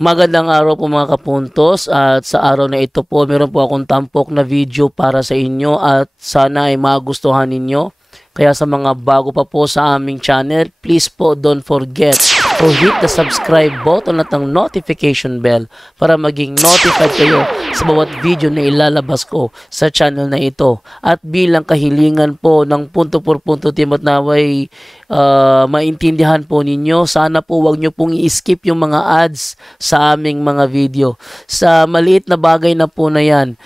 Magandang araw po mga kapuntos, at sa araw na ito po meron po akong tampok na video para sa inyo at sana ay magustuhan ninyo. Kaya sa mga bago pa po sa aming channel, please po don't forget to hit the subscribe button at ang notification bell para maging notified kayo sa bawat video na ilalabas ko sa channel na ito. At bilang kahilingan po ng punto por punto team at naway maintindihan po ninyo, sana po wag nyo pong i-skip yung mga ads sa aming mga video. Sa maliit na bagay na po na yan,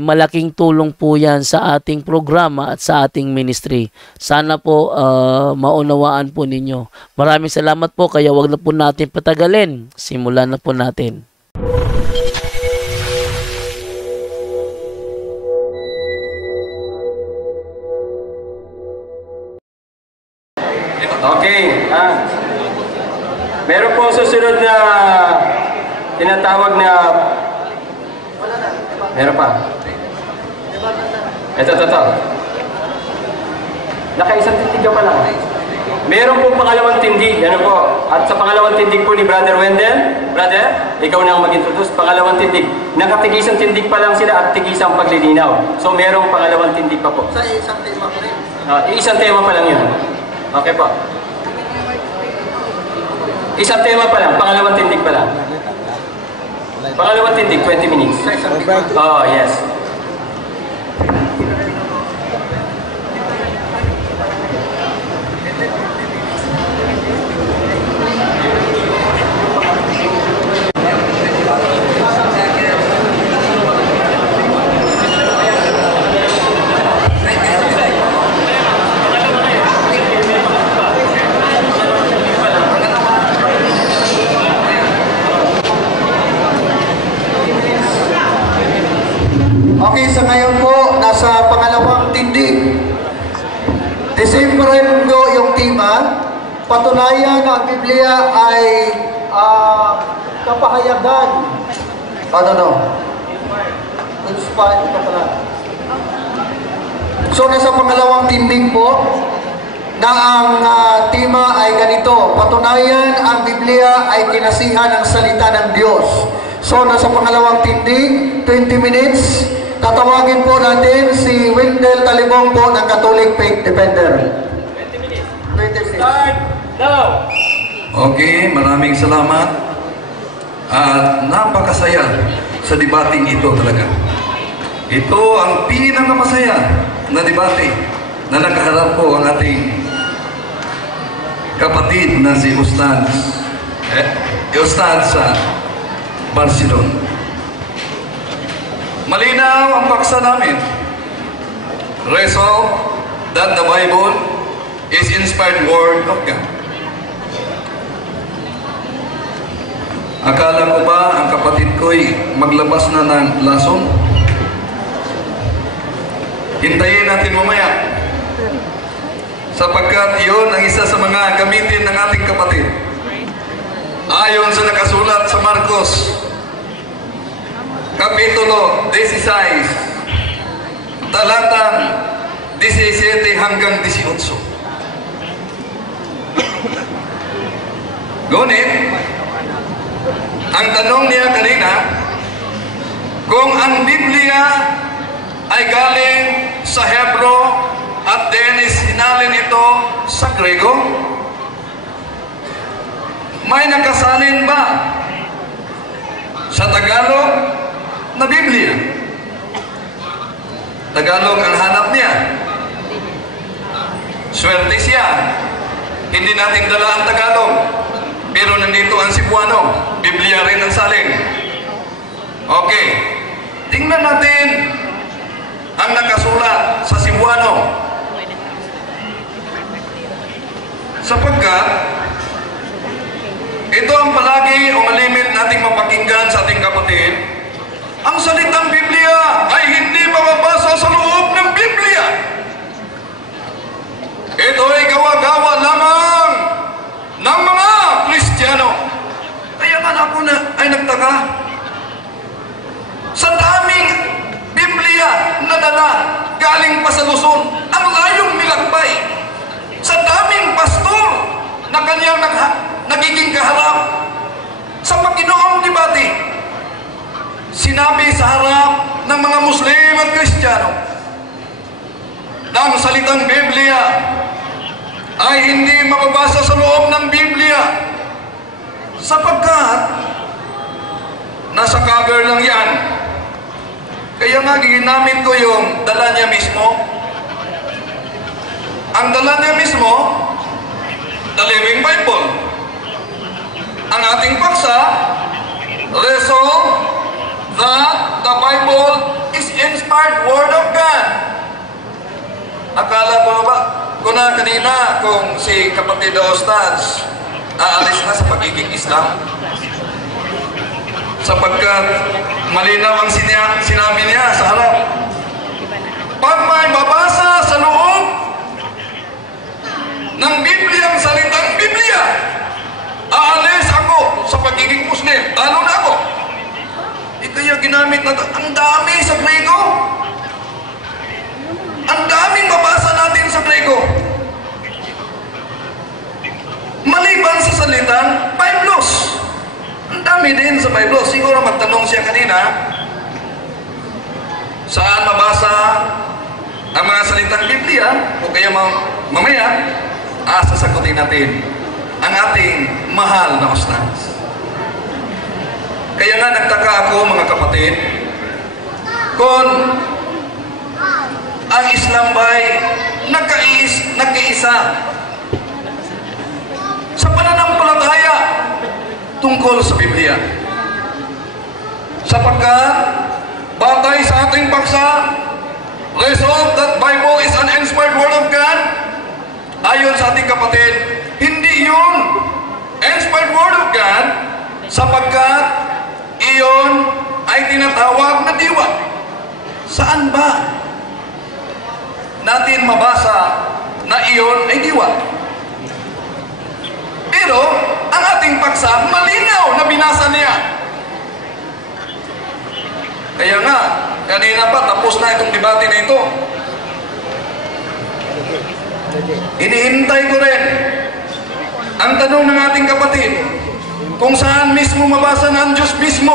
malaking tulong po yan sa ating programa at sa ating ministry. Sana po maunawaan po ninyo. Maraming salamat po, kaya wag na po natin patagalin. Simulan na po natin. Okay, meron po susunod na tinatawag na meron pa. Ito. Nakaisang tindig ka pa lang. Meron po pangalawang tindig. Ano po? At sa pangalawang tindig po ni Brother Wendell, brother, ikaw na ang mag-introduce. Pangalawang tindig. Nakatigisang tindig pa lang sila at tigisang paglilinaw. So merong pangalawang tindig pa po. Sa isang tema ko rin. Isang tema pa lang yun. Okay po. Isang tema pa lang. Pangalawang tindig pa lang. Pangalawang tindig, 20 minutes. Oh, yes. Okay, sa ngayon po, nasa pangalawang tindig. December po yung tema. Patunayan na ang Biblia ay kapahayagan. Inspired ito pala. So, nasa pangalawang tindig po na ang tema ay ganito. Patunayan ang Biblia ay kinasihan ng salita ng Diyos. So, nasa pangalawang tindig, 20 minutes. Tatawagin po natin si Wendell Talibong po ng Catholic Faith Defender. 20 minutes. 20 minutes. Start now! Okay, maraming salamat. At napakasaya sa debating ito talaga. Ito ang pinakamasaya na debate na nakaharap po ang ating kapatid na si Ustad sa Barcelona. Malinaw ang paksa namin. Resolve that the Bible is inspired word of God. Akala ko ba ang kapatid ko'y maglabas na ng lason? Hintayin natin mamaya. Sapagkat yun ang isa sa mga gamitin ng ating kapatid. Ayon sa nakasulat sa Marcos Kapitulo 16, talatang 17 hanggang 18. Ngunit, ang tanong niya kanina, kung ang Biblia ay galing sa Hebro at then isinalin ito sa Grego, may nakasalin ba sa Tagalog na Biblia? Tagalog ang hanap niya. Swerte siya. Hindi natin dala ang Tagalog. Pero nandito ang Cebuano. Biblia rin ang salin. Okay. Tingnan natin ang nakasulat sa Cebuano. Sapagkat ito ang palagi o malimit nating mapakinggan sa ating kapatid. Ang salitang Biblia ay hindi mababasa sa loob ng Biblia. Ito ay gawa-gawa lamang ng mga Kristiyano. Kaya nga ako ay nagtaka. Sa daming Biblia na dala galing pa sa Luzon, ang layong nilakbay. Sa daming pastor na kanyang nagiging kaharap sa Panginoon, di ba? sinabi sa harap ng mga Muslim at Kristiyano na ang salitang Biblia ay hindi mababasa sa loob ng Biblia sapagkat nasa cover lang yan. Kaya nga ginamit ko yung dala niya mismo. Ang dala niya mismo, the Living Bible. Ang ating paksa, resolve that the Bible is inspired Word of God. Akala ko ba, kanina kung si kapatid Ostaz aalis na sa pagiging Islam? Sapagkat malinaw ang sinabi niya sa harap. Pag may babasa sa loob ng Biblia, ang salitang Biblia, aalis ako sa pagiging Muslim. Talo na ako. Kaya ginamit na ang dami sa Grego. Ang daming mabasa natin sa Grego. Maliban sa salitang Biblos. Ang dami din sa Biblos. Siguro magtanong siya kanina, saan mabasa ang mga salitang Biblia? O kaya mamaya, sasagutin natin ang ating mahal na Ustaz. Kaya nga nagtaka ako mga kapatid, kung ang Islam ba'y nagkaisa sa pananampalataya tungkol sa Biblia. Sapagkat batay sa ating paksa, resolve that Bible is an inspired Word of God, ayon sa ating kapatid, hindi yun inspired Word of God sapagkat iyon ay tinatawag na diwa. Saan ba natin mabasa na iyon ay diwa? Pero ang ating paksa malinaw na binasa niya. Kaya nga, kanina pa tapos na itong debate na ito. Inihintay ko rin ang tanong ng ating kapatid kung saan mismo mabasa ng Diyos mismo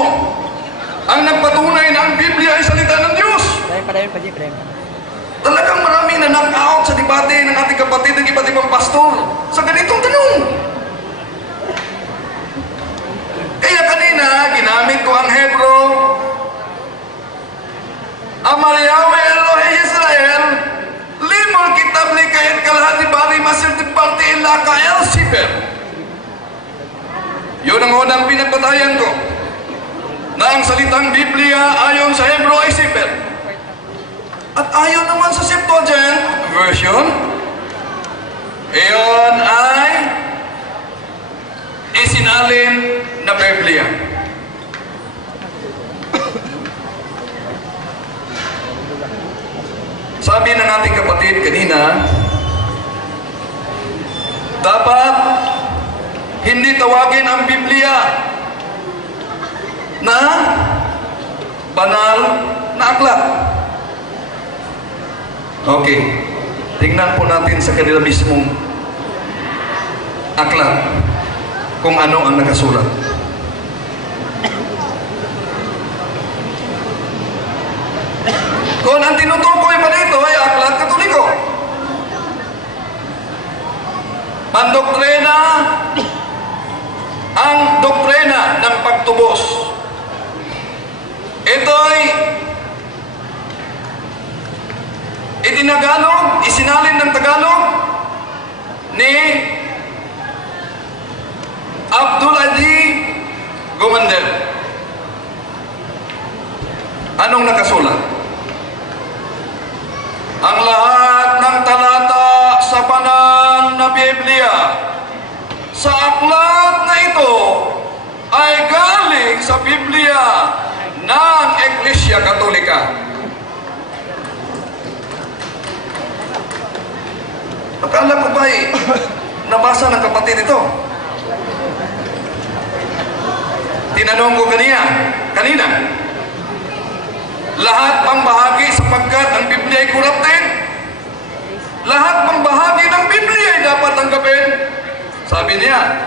ang nagpatunay na ang Biblia ay salita ng Diyos. Talagang maraming na-knock-out sa debate ng ating kapatid ng iba't ibang pastor sa ganitong tanong. Kaya kanina, ginamit ko ang Hebro, Amar Yahweh Elohe Yisrael, limol kitab li kahit kalahat ni Bari Masir di Parti Ilaka El Siber. Yun ang unang pinagbatayan ko na ang salitang Biblia ayon sa Hebro ay Siber. At ayon naman sa Septuagint version, iyon ay isinalin na Biblia. Sabi ng ating kapatid kanina, dapat hindi tawagin ang Biblia na banal na aklat. Okay, tingnan po natin sa kanila mismong aklat kung ano ang nakasulat. Kung ang tinutukoy pa dito ay aklat Katoliko, pandoktrina, ang doktrina ng pagtubos. Ito'y itinagalog, isinalin ng Tagalog ni Abdul Adi Gumandel. Anong nakasulat? Ang lahat ng talata sa banal na Biblia sa aklat na ito ay galing sa Biblia ng Iglesia Katolika. Akala ko ba'y nabasa ng kapatid ito? Tinanong ko kanina, lahat pang bahagi sapagkat ang Biblia ay corrupted, lahat pang bahagi ng Biblia ay dapat tanggapin. Sabi niya,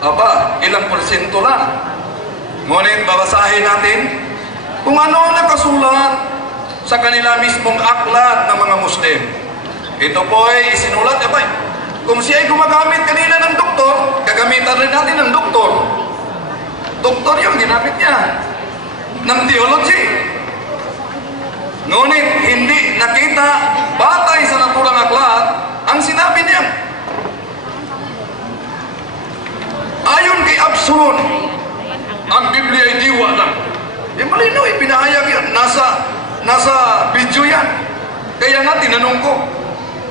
aba, ilang porsyento lang. Ngunit babasahin natin kung ano ang nakasulat sa kanila mismong aklat ng mga Muslim. Ito po ay isinulat, kung siya ay gumagamit kanina ng doktor, gagamitan rin natin ng doktor. Doktor yung ginamit niya ng theology. Ngunit hindi nakita batay sa naturang aklat ang sinabi niya. Ayon kay Absalom, ang Biblia ay diwa lang. Malinaw, pinahayag yan. Nasa video yan. Kaya nga tinanong ko,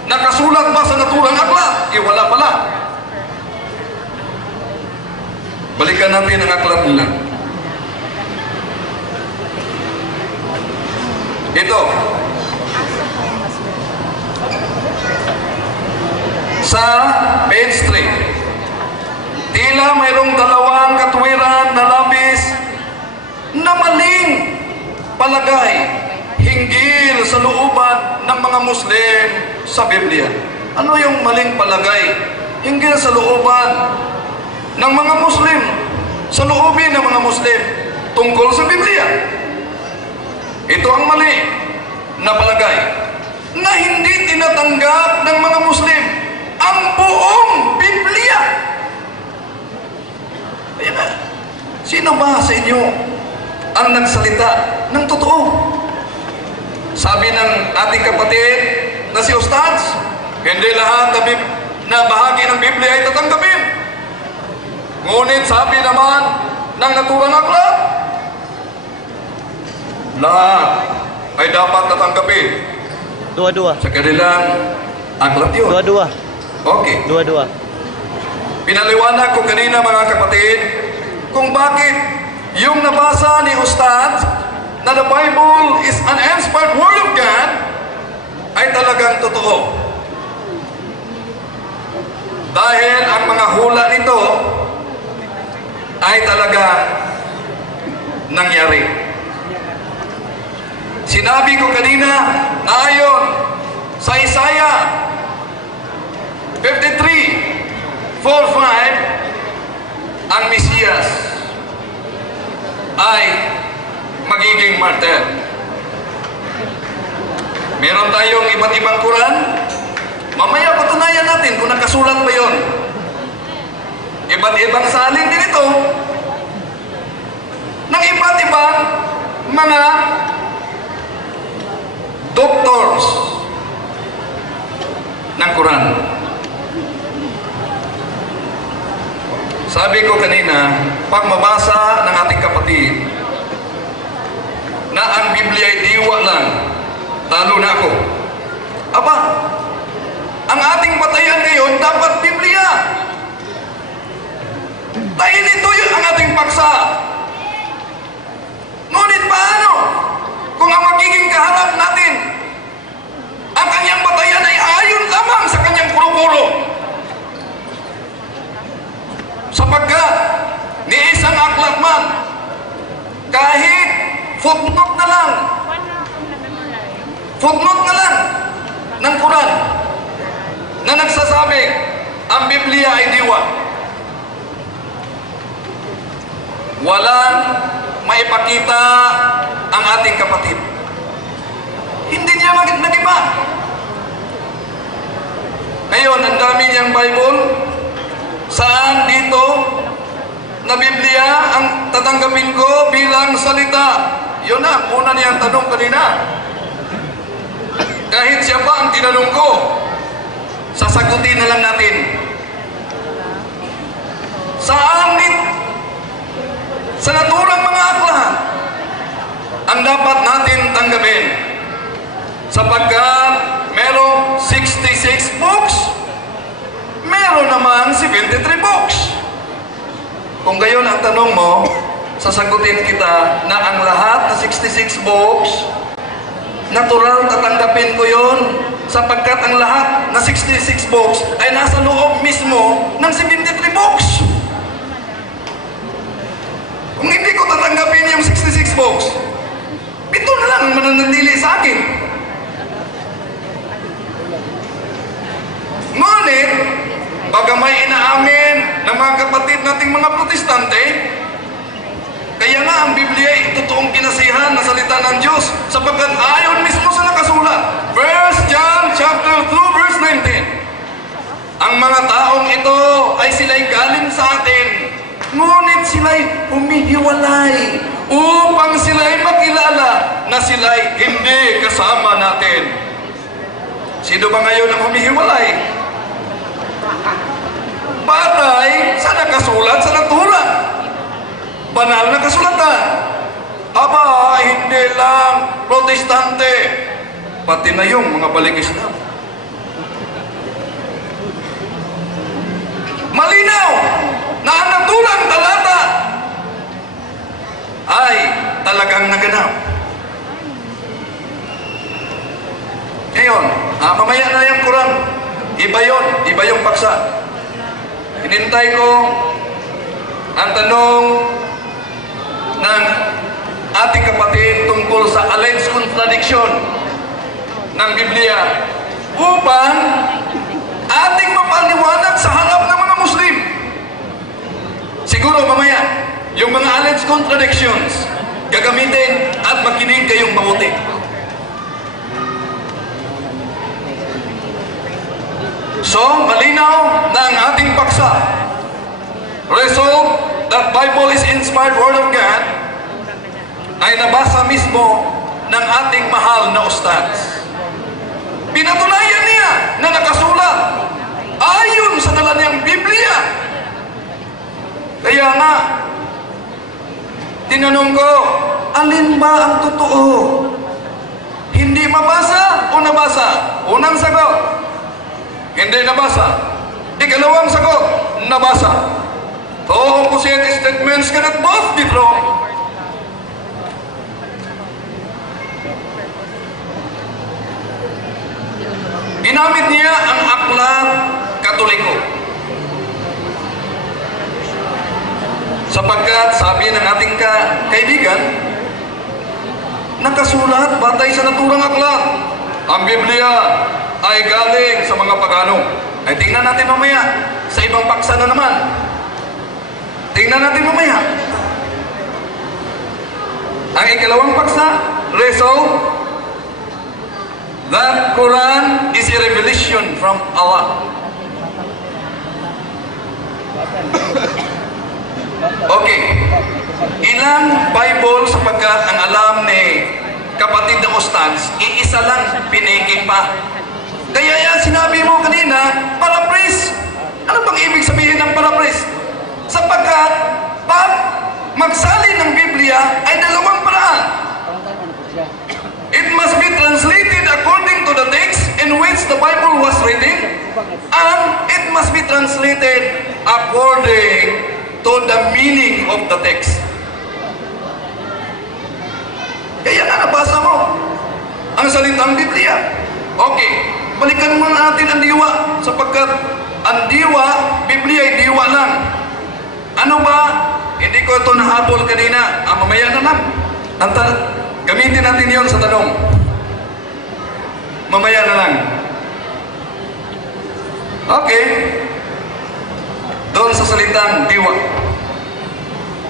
nakasulat ba sa naturang aklat? Wala pala. Balikan natin ang aklat nila. Ito. Sa page 3. Tila mayroong dalawang katwiran na labis na maling palagay hinggil sa looban ng mga Muslim sa Biblia. Ano yung maling palagay hinggil sa looban ng mga Muslim, sa loobin ng mga Muslim tungkol sa Biblia? Ito ang mali na palagay na hindi tinatanggap ng mga Muslim ang buong Biblia. Ayan na. Sino ba sa inyo ang nagsalita ng totoo? Sabi ng ating kapatid na si Ustads, hindi lahat na bahagi ng Biblia ay tatanggapin. Ngunit sabi naman ng naturang aklat, lahat ay dapat tatanggapin. Dua-dua. Sa kanilang aklat yun. Dua-dua. Okay. Dua-dua. Pinaliwanag ko kanina mga kapatid kung bakit yung nabasa ni Ustad na the Bible is an inspired word of God ay talagang totoo. Dahil ang mga hula nito ay talaga nangyari. Sinabi ko kanina na ayon sa Isaiah 53:4-5, ang Mesiyas ay magiging martyr. Meron tayong iba't ibang Quran. Mamaya patunayan natin kung nakasulat ba yun. Iba't ibang salin din ito ng iba't ibang mga doctors ng Quran. Sabi ko kanina, pag mabasa ng ating kapatid na ang Biblia ay diwa lang, talo na ako. Aba, ang ating batayan ngayon dapat Biblia. Dahil ito yung ang ating paksa. Ngunit paano kung ang magiging kaharap natin, ang kanyang batayan ay ayon lamang sa kanyang puro-puro? Sapagkat ni isang aklat man, kahit footnote na lang ng Quran na nagsasabi ang Biblia ay diwa, walang maipakita ang ating kapatid. Hindi niya nag-iba. Ngayon, ang dami niyang Bible. Saan dito na Biblia ang tatanggapin ko bilang salita? Yun na, una niyang tanong kanina. Kahit siya pa ang tinanong ko, sasagutin na lang natin. Saan dito? Sa naturang mga aklat ang dapat natin tanggapin. Sapagkat merong 66 books, meron naman 73 books. Kung gayon ang tanong mo, sasagutin kita na ang lahat na 66 books, natural tatanggapin ko yun sapagkat ang lahat na 66 books ay nasa loob mismo ng 73 books. Kung hindi ko tatanggapin yung 66 books, ito na lang ang mananatili sa akin. Ngunit, bagamay inaamin ng mga kapatid nating mga protestante, kaya nga ang Biblia ay totoong kinasihan na salita ng Diyos sapagkat ayon mismo sa nakasulat. 1 John chapter 2 verse 19. Ang mga taong ito ay sila'y galing sa atin, ngunit sila'y humihiwalay upang sila'y makilala na sila'y hindi kasama natin. Sino ba ngayon ang humihiwalay? Batay sa nakasulat sa natulan. Banal na kasulatan. Aba, hindi lang protestante, pati na yung mga balik Islam. Malinaw na ang natulang talata ay talagang naganap. Ngayon, mamaya na yung Quran. Iba yung paksa. Hinintay ko ang tanong ng ating kapatid tungkol sa alleged contradiction ng Biblia upang ating mapaliwanag sa harap ng mga Muslim. Siguro mamaya, yung mga alleged contradictions, gagamitin at makinig kayong mabuti. So, malinaw na ang ating paksa. Result that Bible is inspired Word of God ay nabasa mismo ng ating mahal na ustads. Pinatunayan niya na nakasulat ayon sa dala niyang Biblia. Kaya nga, tinanong ko, alin ba ang totoo? Hindi mabasa o nabasa? Unang sagot, hindi nabasa. Ikalawang sagot, nabasa. Two opposite statements cannot both be true. Ginamit niya ang aklat Katoliko. Sapagkat sabi ng ating kaibigan, nakasulat batay sa naturang aklat. Ang Biblia ay galing sa mga pagano. Ay tingnan natin mamaya sa ibang paksa na naman. Tingnan natin mamaya. Ang ikalawang paksa, result that Quran is a revelation from Allah. Okay. Ilang Bible sapagkat ang alam ni kapatid ng ustads, iisa lang, pinigil pa. Kaya yan, sinabi mo kanina, paraphrase. Ano bang ibig sabihin ng paraphrase? Sapagkat, pag magsalin ng Biblia ay dalawang paraan. It must be translated according to the text in which the Bible was written, and it must be translated according to the meaning of the text. Kaya nga nabasa mo ang salitang Biblia. Okay, balikan muna natin ang diwa sapagkat ang diwa, Biblia ay diwa lang. Ano ba? Hindi ko ito nahabol kanina. Mamaya na lang. Gamitin natin yon sa tanong. Mamaya na lang. Okay. Doon sa salitang diwa.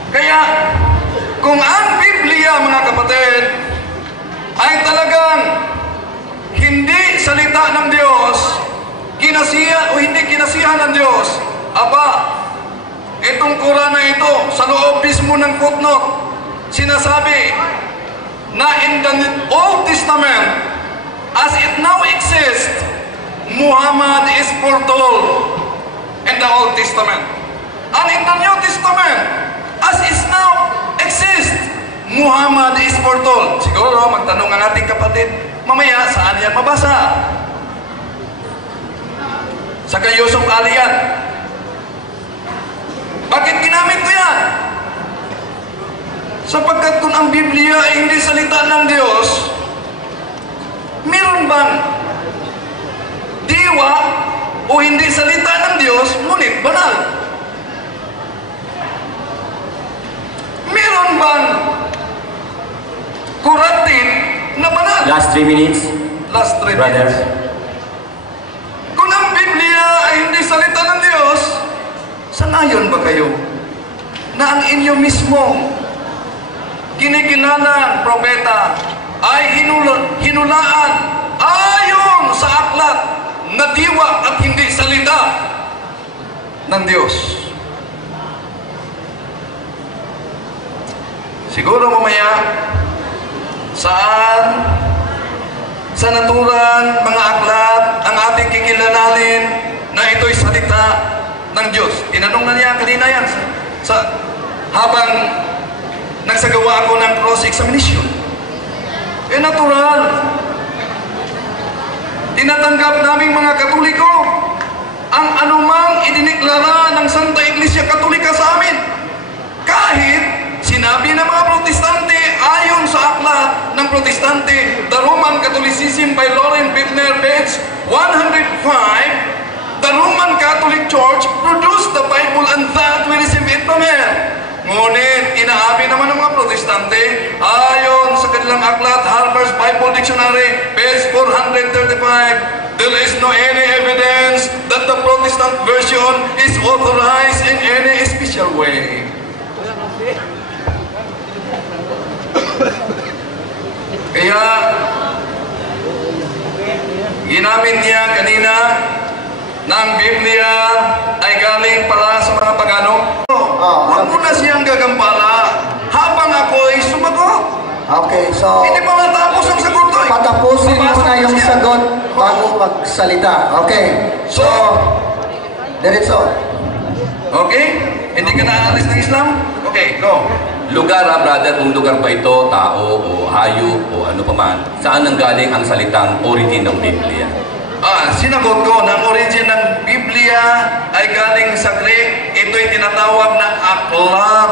Kaya, kung ang Biblia, mga kapatid, ay talagang hindi salita ng Diyos, kinasihan o hindi kinasihan ng Diyos, aba, itong Quran na ito, sa loob mismo ng footnote, sinasabi na in the Old Testament, as it now exists, Muhammad is foretold in the Old Testament. And in the New Testament, as is now exists, Muhammad is foretold. Siguro, magtanong ang ating kapatid, mamaya, saan yan mabasa? Sa kay Yusuf Ali yan. Bakit ginamit ko yan? Sapagkat kung ang Biblia ay hindi salita ng Diyos, meron bang diwa o hindi salita ng Diyos, ngunit banal? Meron bang corrupted na banal? Last 3 minutes. Last 3 Brother. minutes. Kung ang Biblia ay hindi salita ng Diyos, sanayon ba kayo na ang inyo mismo kinikinang propeta ay hinulaan ayon sa aklat na diwa at hindi salita ng Diyos. Siguro mamaya, saan sa naturan, mga aklat, ang ating kikilalanin na ito'y salita ng Diyos. Tinanong na niya kanina yan habang nagsagawa ako ng cross-examination. Natural. Tinatanggap naming mga Katoliko ang anumang idiniklara ng Santa Iglesia Katolika sa amin. Kahit sinabi ng mga Protestante ayon sa aklat ng Protestante, The Roman Catholicism by Loren Bittner, page 105, the Roman Catholic Church produced the Bible and that we receive it from her. Ngunit, inaamin naman ng mga Protestante, ayon sa kanilang aklat, Harper's Bible Dictionary, page 435, there is no any evidence that the Protestant version is authorized in any special way. Kaya, ginamit niya kanina na ang Biblia ay galing para sa mga pagano. Huwag mo na siyang gagampala habang ako'y sumagot. Okay, so Hindi pa matapos ang sagot ko. patapusin mo na yung sagot bago magsalita. Okay, so diretso. Okay? Hindi ka naalis ng Islam? Okay, go. Lugar, brother, kung lugar ba ito, tao o hayop o ano pa man, saan nanggaling ang salitang origin ng Biblia? Sinagot ko na ang origin ng Biblia ay galing sa Greek. Ito'y tinatawag na aklat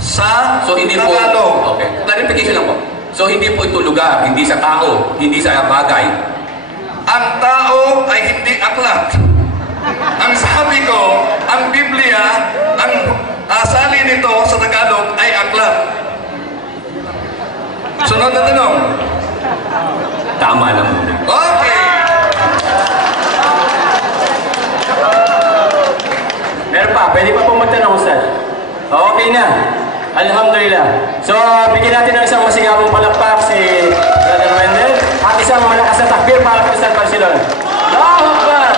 sa So hindi po, Tagalog. okay, clarification lang po. So hindi po ito lugar, hindi sa tao, hindi sa bagay. Ang tao ay hindi aklat. Ang sabi ko, ang Biblia, ang asali nito sa Tagalog ay aklat. Sunod na tanong. Tama lang muna. Okay. Meron pa, pwede pa pong magtanong, Ustad. Okay na. Alhamdulillah. So, bigyan natin ng isang masigabong palakpak si Brother Wendell at isang malakas na takbir para kay Ustad Barcelona. Allahu Akbar!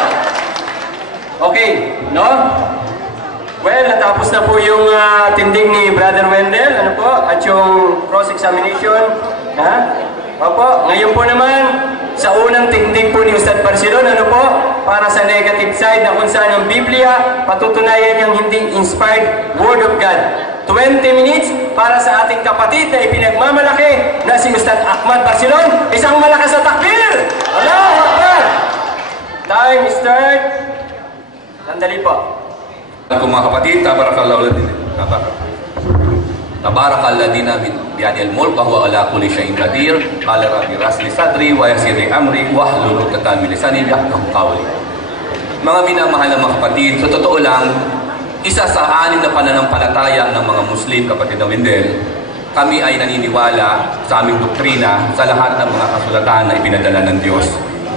Okay, no? Well, natapos na po yung tindig ni Brother Wendell, ano po, at yung cross-examination. Ha? Opo, ngayon po naman, sa unang tindig po ni Ustad Barcelon, ano po, para sa negative side na kung saan ang Biblia, patutunayan niyang hindi inspired Word of God. 20 minutes para sa ating kapatid na ipinagmamalaki na si Ustad Ahmad Barcelon. Isang malakas na takbir! Allahu Akbar! Time start. Sandali po. Kung mga kapatid, Tabarakalladina biyadil mulk wa huwa ala kulli syai'in qadir. Qala rabbi rasli sadri wa yassir amri wahlul 'uqdatam min lisani yafqahu qawli. Mga minamahal na mga kapatid, sa totoo lang, isa sa anim na pananampalataya ng mga Muslim, kapatid na Wendell, kami ay naniniwala sa aming doktrina sa lahat ng mga kasulatan na ipinadala ng Diyos.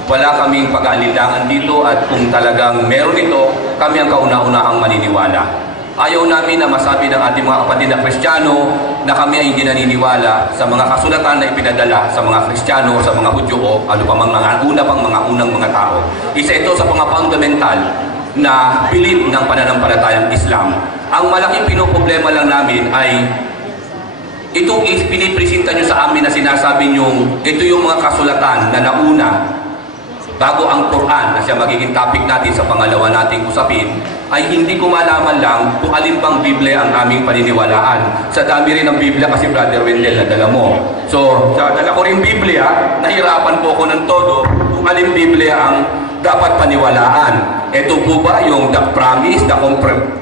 Wala kaming pag-aalinlangan dito at kung talagang meron ito, kami ang kauna-unahang maniniwala. Ayaw namin na masabi ng ating mga kapatid na Kristiyano na kami ay hindi naniniwala sa mga kasulatan na ipinadala sa mga Kristiyano, sa mga Hudyo o ano pa mga unang mga tao. Isa ito sa mga fundamental na belief ng pananampalatayang Islam. Ang malaking pinoproblema lang namin ay itong pinipresenta nyo sa amin na sinasabi nyo, ito yung mga kasulatan na nauna bago ang Quran na siya magiging topic natin sa pangalawa nating usapin, ay hindi ko malaman lang kung alin bang Biblia ang aming paniniwalaan. Sa dami rin ng Biblia kasi Brother Wendell na dala mo. So, sa dala ko rin Biblia, nahirapan po ko ng todo kung alin Biblia ang dapat paniwalaan. Ito po ba yung The Promise, the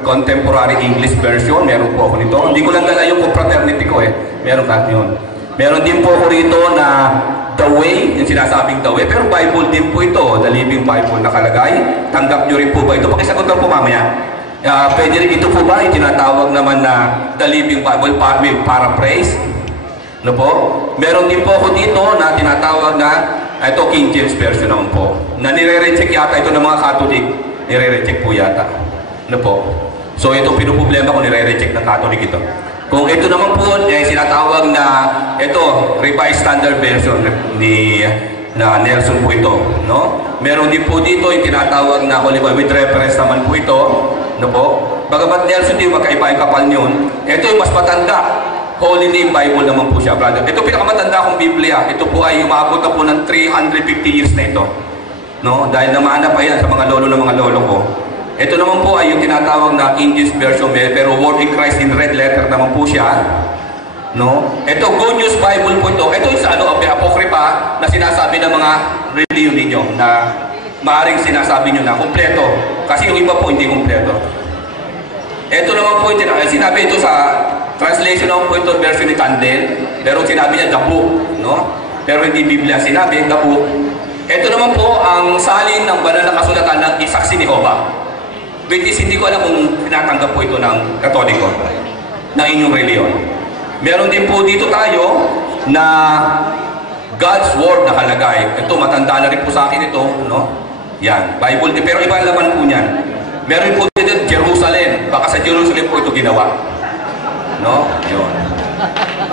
Contemporary English Version? Meron po ako nito. Hindi ko lang dala yung confraternity ko Meron ka yun. Meron din po ako rito na The Way, yung sinasabing The Way, pero Bible din po ito, The Living Bible nakalagay. Tanggap nyo rin po ba ito? Pakisagot lang po mamaya. Pwede rin ito po ba, yung tinatawag naman na The Living Bible with paraphrase? Ano po? Meron din po ako dito na tinatawag na, ito King James Version naman po, na nire-reject yata ito ng mga Catholic. Nire-reject po yata. Ano po? So ito pinuproblema ko, nire-reject ng Catholic ito. Kung ito naman po, sinatawag na ito ito, Revised Standard Version ni na Nelson po ito, no? Meron din po dito yung tinatawag na Holy Bible with reference naman po ito, no po? Bagamat Nelson din magkaiba yung kapal yun, ito yung mas matanda. Holy Name Bible naman po siya, brother. Ito pinakamatanda kong Biblia. Ito po ay umabot na po ng 350 years na ito. No? Dahil namahanap pa yan sa mga lolo ng mga lolo ko. Ito naman po ay yung tinatawag na English version, pero Word in Christ in red letter naman po siya. No? Ito, Good News Bible po ito. Ito yung sa apocrypha na sinasabi ng mga religion ninyo na maaaring sinasabi nyo na kompleto. Kasi yung iba po hindi kompleto. Ito naman po yung sinabi ito sa translation naman po ito version ni Candel, pero sinabi niya the book, no? Pero hindi Biblia, sinabi the book. Ito naman po ang salin ng banal na kasulatan ng Isaksi ni Jehovah. Which is, hindi ko alam kung tinatanggap po ito ng Katoliko, ng inyong reliyon. Meron din po dito tayo na God's Word nakalagay. Ito, matanda na rin po sa akin ito, no? Yan, Bible, pero iba laman po niyan. Meron po dito Jerusalem, baka sa Jerusalem po ito ginawa. No? Yun.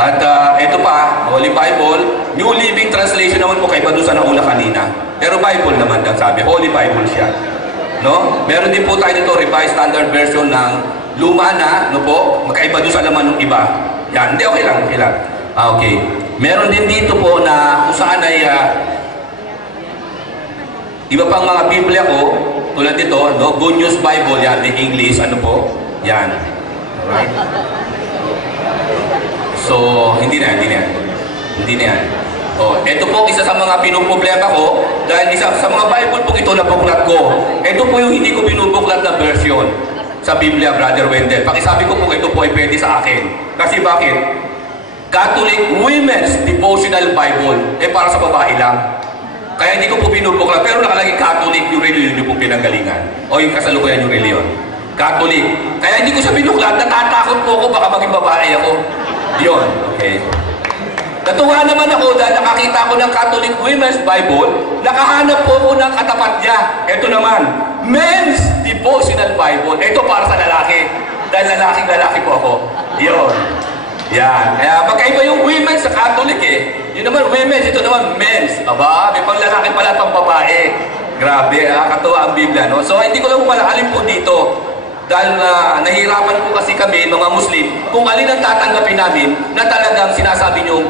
At ito pa, Holy Bible, New Living Translation naman po kaiba doon sa nauna kanina. Pero Bible naman ang sabi, Holy Bible siya. No? Meron din po tayo dito, Revised Standard Version ng luma na, no po, magkaiba doon sa laman ng iba. Yan, hindi, okay lang, okay lang. Okay. Meron din dito po na kung saan ay iba pang mga Biblia ko, tulad dito, no? Good News Bible, yan, in English, ano po, yan. Alright. So, hindi na yan. Oh, ito po isa sa mga pinuproblema ko dahil isa sa mga Bible po ito na buklat ko. Ito po yung hindi ko binubuklat na version sa Biblia, Brother Wendell. Pakisabi ko po ito po ay pwede sa akin. Kasi bakit? Catholic Women's Devotional Bible. Para sa babae lang. Kaya hindi ko po binubuklat. Pero nakalagay Catholic yung reliyon yung po pinanggalingan. O yung kasalukuyan yung reliyon. Catholic. Kaya hindi ko siya binuklat. Natatakot po ako baka maging babae ako. Yun, okay. Natuwa naman ako dahil nakakita ko ng Catholic Women's Bible, nakahanap po ako ng katapat niya. Ito naman, Men's Devotional Bible. Ito para sa lalaki. Dahil lalaki po ako. Yun. Yan. Kaya magkaiba yung women sa Catholic eh. Yun naman women's, ito naman men's. Aba, may pang lalaki pala pang babae. Grabe, katuwa ang Biblia, no? So, hindi ko lang alin po dito. Dahil nahihirapan po kasi kami, mga Muslim, kung alin ang tatanggapin namin na talagang sinasabi niyong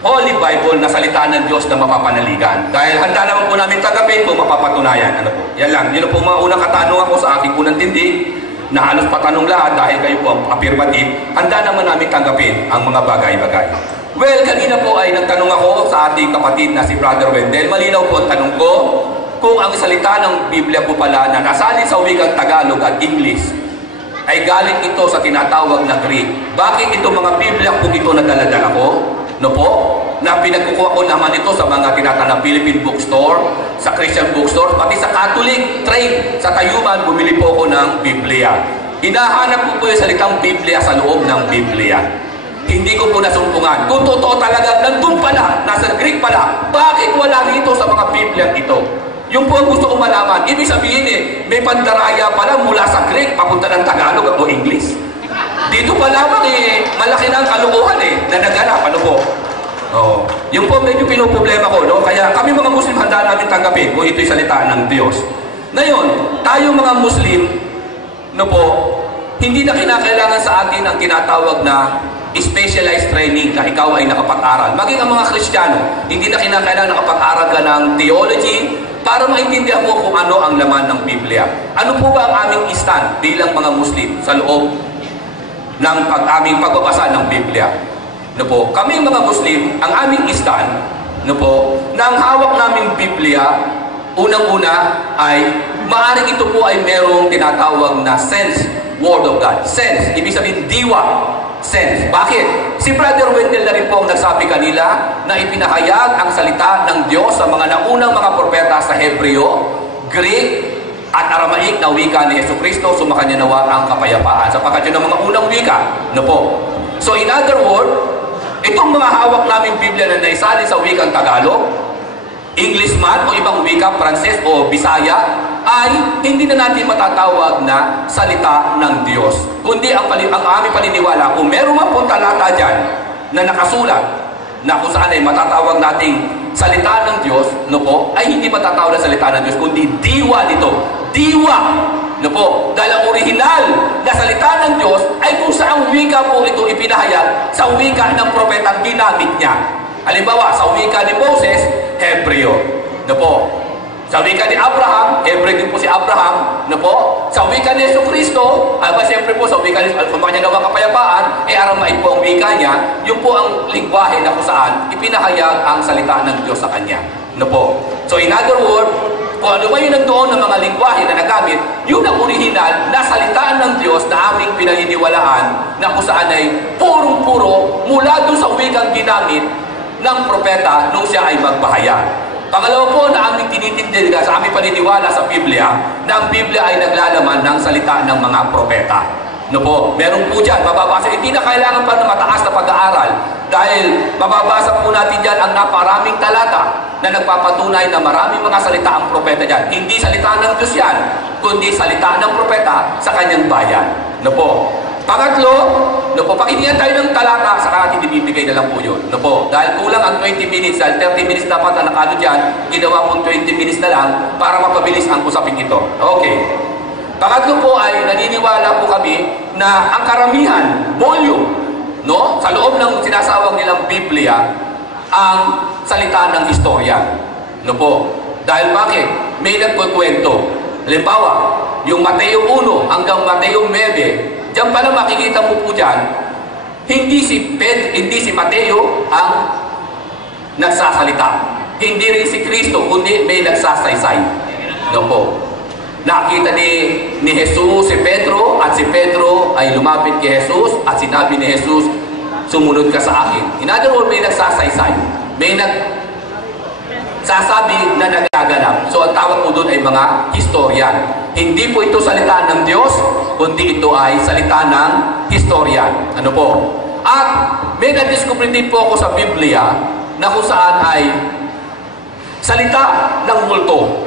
Holy Bible na salita ng Diyos na mapapanaligan. Dahil handa naman po namin tanggapin kung mapapatunayan. Ano po? Yan lang. Yun po mga unang katanungan ko sa aking unang tindig na halos patanong lahat dahil kayo po ang affirmative. Handa naman namin tanggapin ang mga bagay-bagay. Well, kanina po ay nagtanong ako sa ating kapatid na si Brother Wendell. Malinaw po ang tanong ko. Kung ang salita ng Biblia po pala na nasalin sa wikang Tagalog at English ay galing ito sa tinatawag na Greek, bakit itong mga Biblia po ito na daladala ko? No po? Na pinagkukuha ko naman ito sa mga tinatawag na Philippine bookstore, sa Christian bookstore, pati sa Catholic trade. Sa Tayuman, bumili po ako ng Biblia. Hinahanap ko po yung salitang Biblia sa loob ng Biblia. Hindi ko po nasumpungan. Kung totoo talaga, nandun pala, nasa Greek pala, bakit wala dito sa mga Biblia ito? Yung po ang gusto ko malaman. Ibig sabihin may pandaraya pala mula sa Greek papunta ng Tagalog o English. Dito pa lamang malaki na ang kalukuhan na naganap. Ano po? Oh. Yung po medyo pinoproblema ko, no? Kaya kami mga Muslim handa namin tanggapin kung ito'y salita ng Diyos. Ngayon, tayo mga Muslim, no po, hindi na kinakailangan sa atin ang tinatawag na specialized training na ikaw ay nakapag-aral. Maging ang mga Kristiyano, hindi na kinakailangan nakapag-aral ka ng theology para maintindihan mo kung ano ang laman ng Biblia. Ano po ba ang aming stand bilang mga Muslim sa loob ng aming pagbabasa ng Biblia? No po, kami mga Muslim, ang aming stand, no po, na ang hawak naming Biblia, unang-una ay, maaaring ito po ay merong tinatawag na sense, Word of God. Sense, ibig sabihin diwa. Sense. Bakit? Si Brother Wendell na rin po ang nagsabi kanila na ipinahayag ang salita ng Diyos sa mga naunang mga propeta sa Hebreo, Greek, at Aramaic na wika ni Jesucristo, sumakanya nawa ang kapayapaan. Sapagkat yun ang mga unang wika. No po. So in other words, itong mga hawak naming Biblia na naisalin sa wikang Tagalog, English man o ibang wika, Pranses o Bisaya, ay hindi na natin matatawag na salita ng Diyos. Kundi ang aming paniniwala, kung meron man pong talata dyan na nakasulat na kung saan ay matatawag nating salita ng Diyos, no po, ay hindi matatawag na salita ng Diyos, kundi diwa nito. Diwa! No po, dahil ang original na salita ng Diyos ay kung saan wika po ito ipinahayag sa wika ng propetang ginamit niya. Halimbawa, sa wika ni Moses, Hebreo. No po, sa wika ni Abraham, Hebreo din po si Abraham. No po, sa wika ni Jesucristo, siyempre po sa wika ni kanya nawang kapayapaan, Aramaic po ang wika niya. Yun po ang lingwahe na kung saan ipinahayag ang salita ng Diyos sa kanya. No po. So in other words, kung ano ba yung nandoon ng mga lingwahe na nagamit, yun ang original na salitaan ng Diyos na aming pinaniniwalaan na kung saan ay purong-puro mula doon sa wikang ginamit ng propeta nung siya ay magpahayag. Pangalawa po na aming tinitindigan sa aming paniniwala sa Biblia, na ang Biblia ay naglalaman ng salita ng mga propeta. No po, meron po dyan, mababasa, hindi na kailangan pa na mataas na pag-aaral dahil mababasa po natin dyan ang naparaming talata na nagpapatunay na maraming mga salita ang propeta dyan. Hindi salita ng Diyos yan, kundi salita ng propeta sa kanyang bayan. No po. Pangatlo, no po, pakinggan tayo ng talata, saka natin ibibigay na lang po yun. No po, dahil kulang ang 20 minutes, dahil 30 minutes dapat na nakano dyan, ginawa pong 20 minutes na lang para mapabilis ang usapin ito. Okay. Pangatlo po ay naniniwala po kami na ang karamihan, volume, no, sa loob ng sinasawag nilang Biblia, ang salita ng istorya. No po. Dahil bakit? May nagkukwento. Halimbawa, yung Mateo 1 hanggang Mateo 9, diyan pala makikita mo po dyan, hindi si Mateo ang nagsasalita. Hindi rin si Kristo, kundi may nagsasaysay. No po. Nakita ni Jesus si Pedro, at si Pedro ay lumapit kay Jesus at sinabi ni Jesus, sumunod ka sa akin. In other words, may nagsasaysay. May nagsasabi na nagaganap. So ang tawag po doon ay mga historian. Hindi po ito salita ng Diyos, kundi ito ay salita ng historian. Ano po? At may na-discover din po ako sa Biblia na kung saan ay salita ng multo.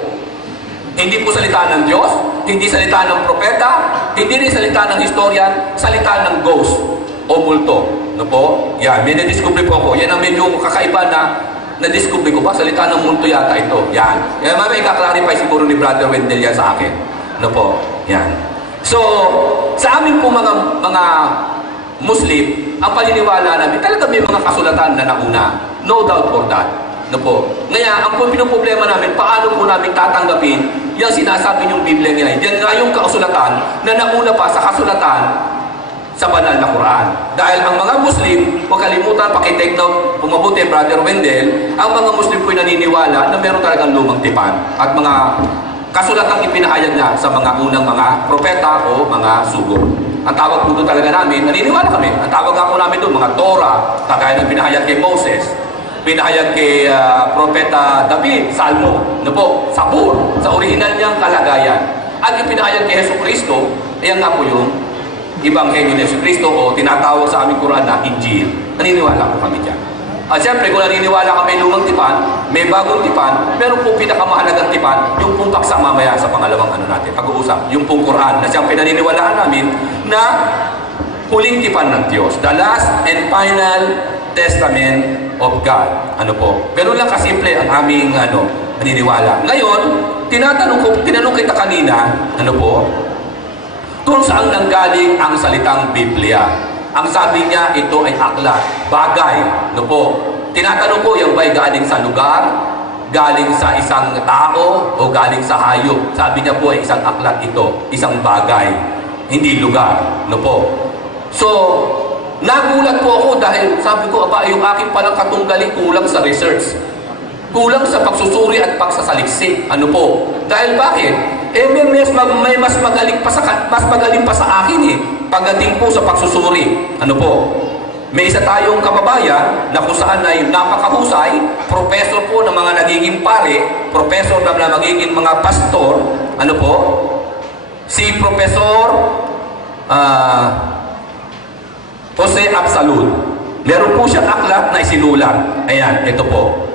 Hindi po salita ng Diyos, hindi salita ng propeta, hindi rin salita ng historian, salita ng ghost o multo. No po? Yan, may na-discover po ako. Yan ang medyo kakaiba na na-discover ko ba? Salita ng multo yata ito. Yan. Yan, may kaklarify siguro ni Brother Wendell yan sa akin. No po? Yan. So, sa amin po mga Muslim, ang paniniwala namin, talaga may mga kasulatan na nauna. No doubt for that. No po. Ngayon, ang pinoproblema namin, paano po namin tatanggapin yung sinasabi niyong Biblia ngayon. Yan nga yung kasulatan na nauna pa sa kasulatan sa banal na Quran. Dahil ang mga Muslim, huwag kalimutan, pakitake note, pumabuti Brother Wendell, ang mga Muslim po'y naniniwala na meron talagang lumang tipan at mga kasulatang ipinahayag na sa mga unang mga propeta o mga sugo. Ang tawag po doon talaga namin, naniniwala kami. Ang tawag nga po namin doon, mga Torah, kagaya ng pinahayag kay Moses, pinahayag kay Propeta David, Salmo, no po, Sabur, sa original niyang kalagayan. At yung pinahayag kay Jesucristo, ayan nga po yung Ebanghelyo ni Jesucristo o tinatawag sa aming Quran na Injil. Naniniwala po kami dyan. At siyempre, kung naniniwala kami lumang tipan, may bagong tipan, meron po pinakamahalagang tipan, yung pong paksa mamaya sa pangalawang natin, pag-uusap, yung pong Quran, na siyang pinaniniwalaan namin na huling tipan ng Diyos, the last and final Testament of God. Ano po? Ganun lang kasimple ang aming naniniwala. Ngayon, tinanong kita kanina, ano po? Kung saan nanggaling ang salitang Biblia. Ang sabi niya, ito ay aklat, bagay. No po? Tinatanong ko, yung ba'y galing sa lugar, galing sa isang tao, o galing sa hayop? Sabi niya po ay isang aklat ito, isang bagay, hindi lugar. No po? So, nagulat po ako dahil sabi ko, aba, yung aking palang katunggali kulang sa research. Kulang sa pagsusuri at pagsasaliksik. Ano po? Dahil bakit? May mas magaling pa sa akin pagdating po sa pagsusuri. Ano po? May isa tayong kababayan na kung saan ay napakahusay, professor po ng mga nagiging pare, professor na magiging mga pastor. Ano po? Si Professor Jose Absalud. Meron po siyang aklat na isinulat. Ayan, ito po.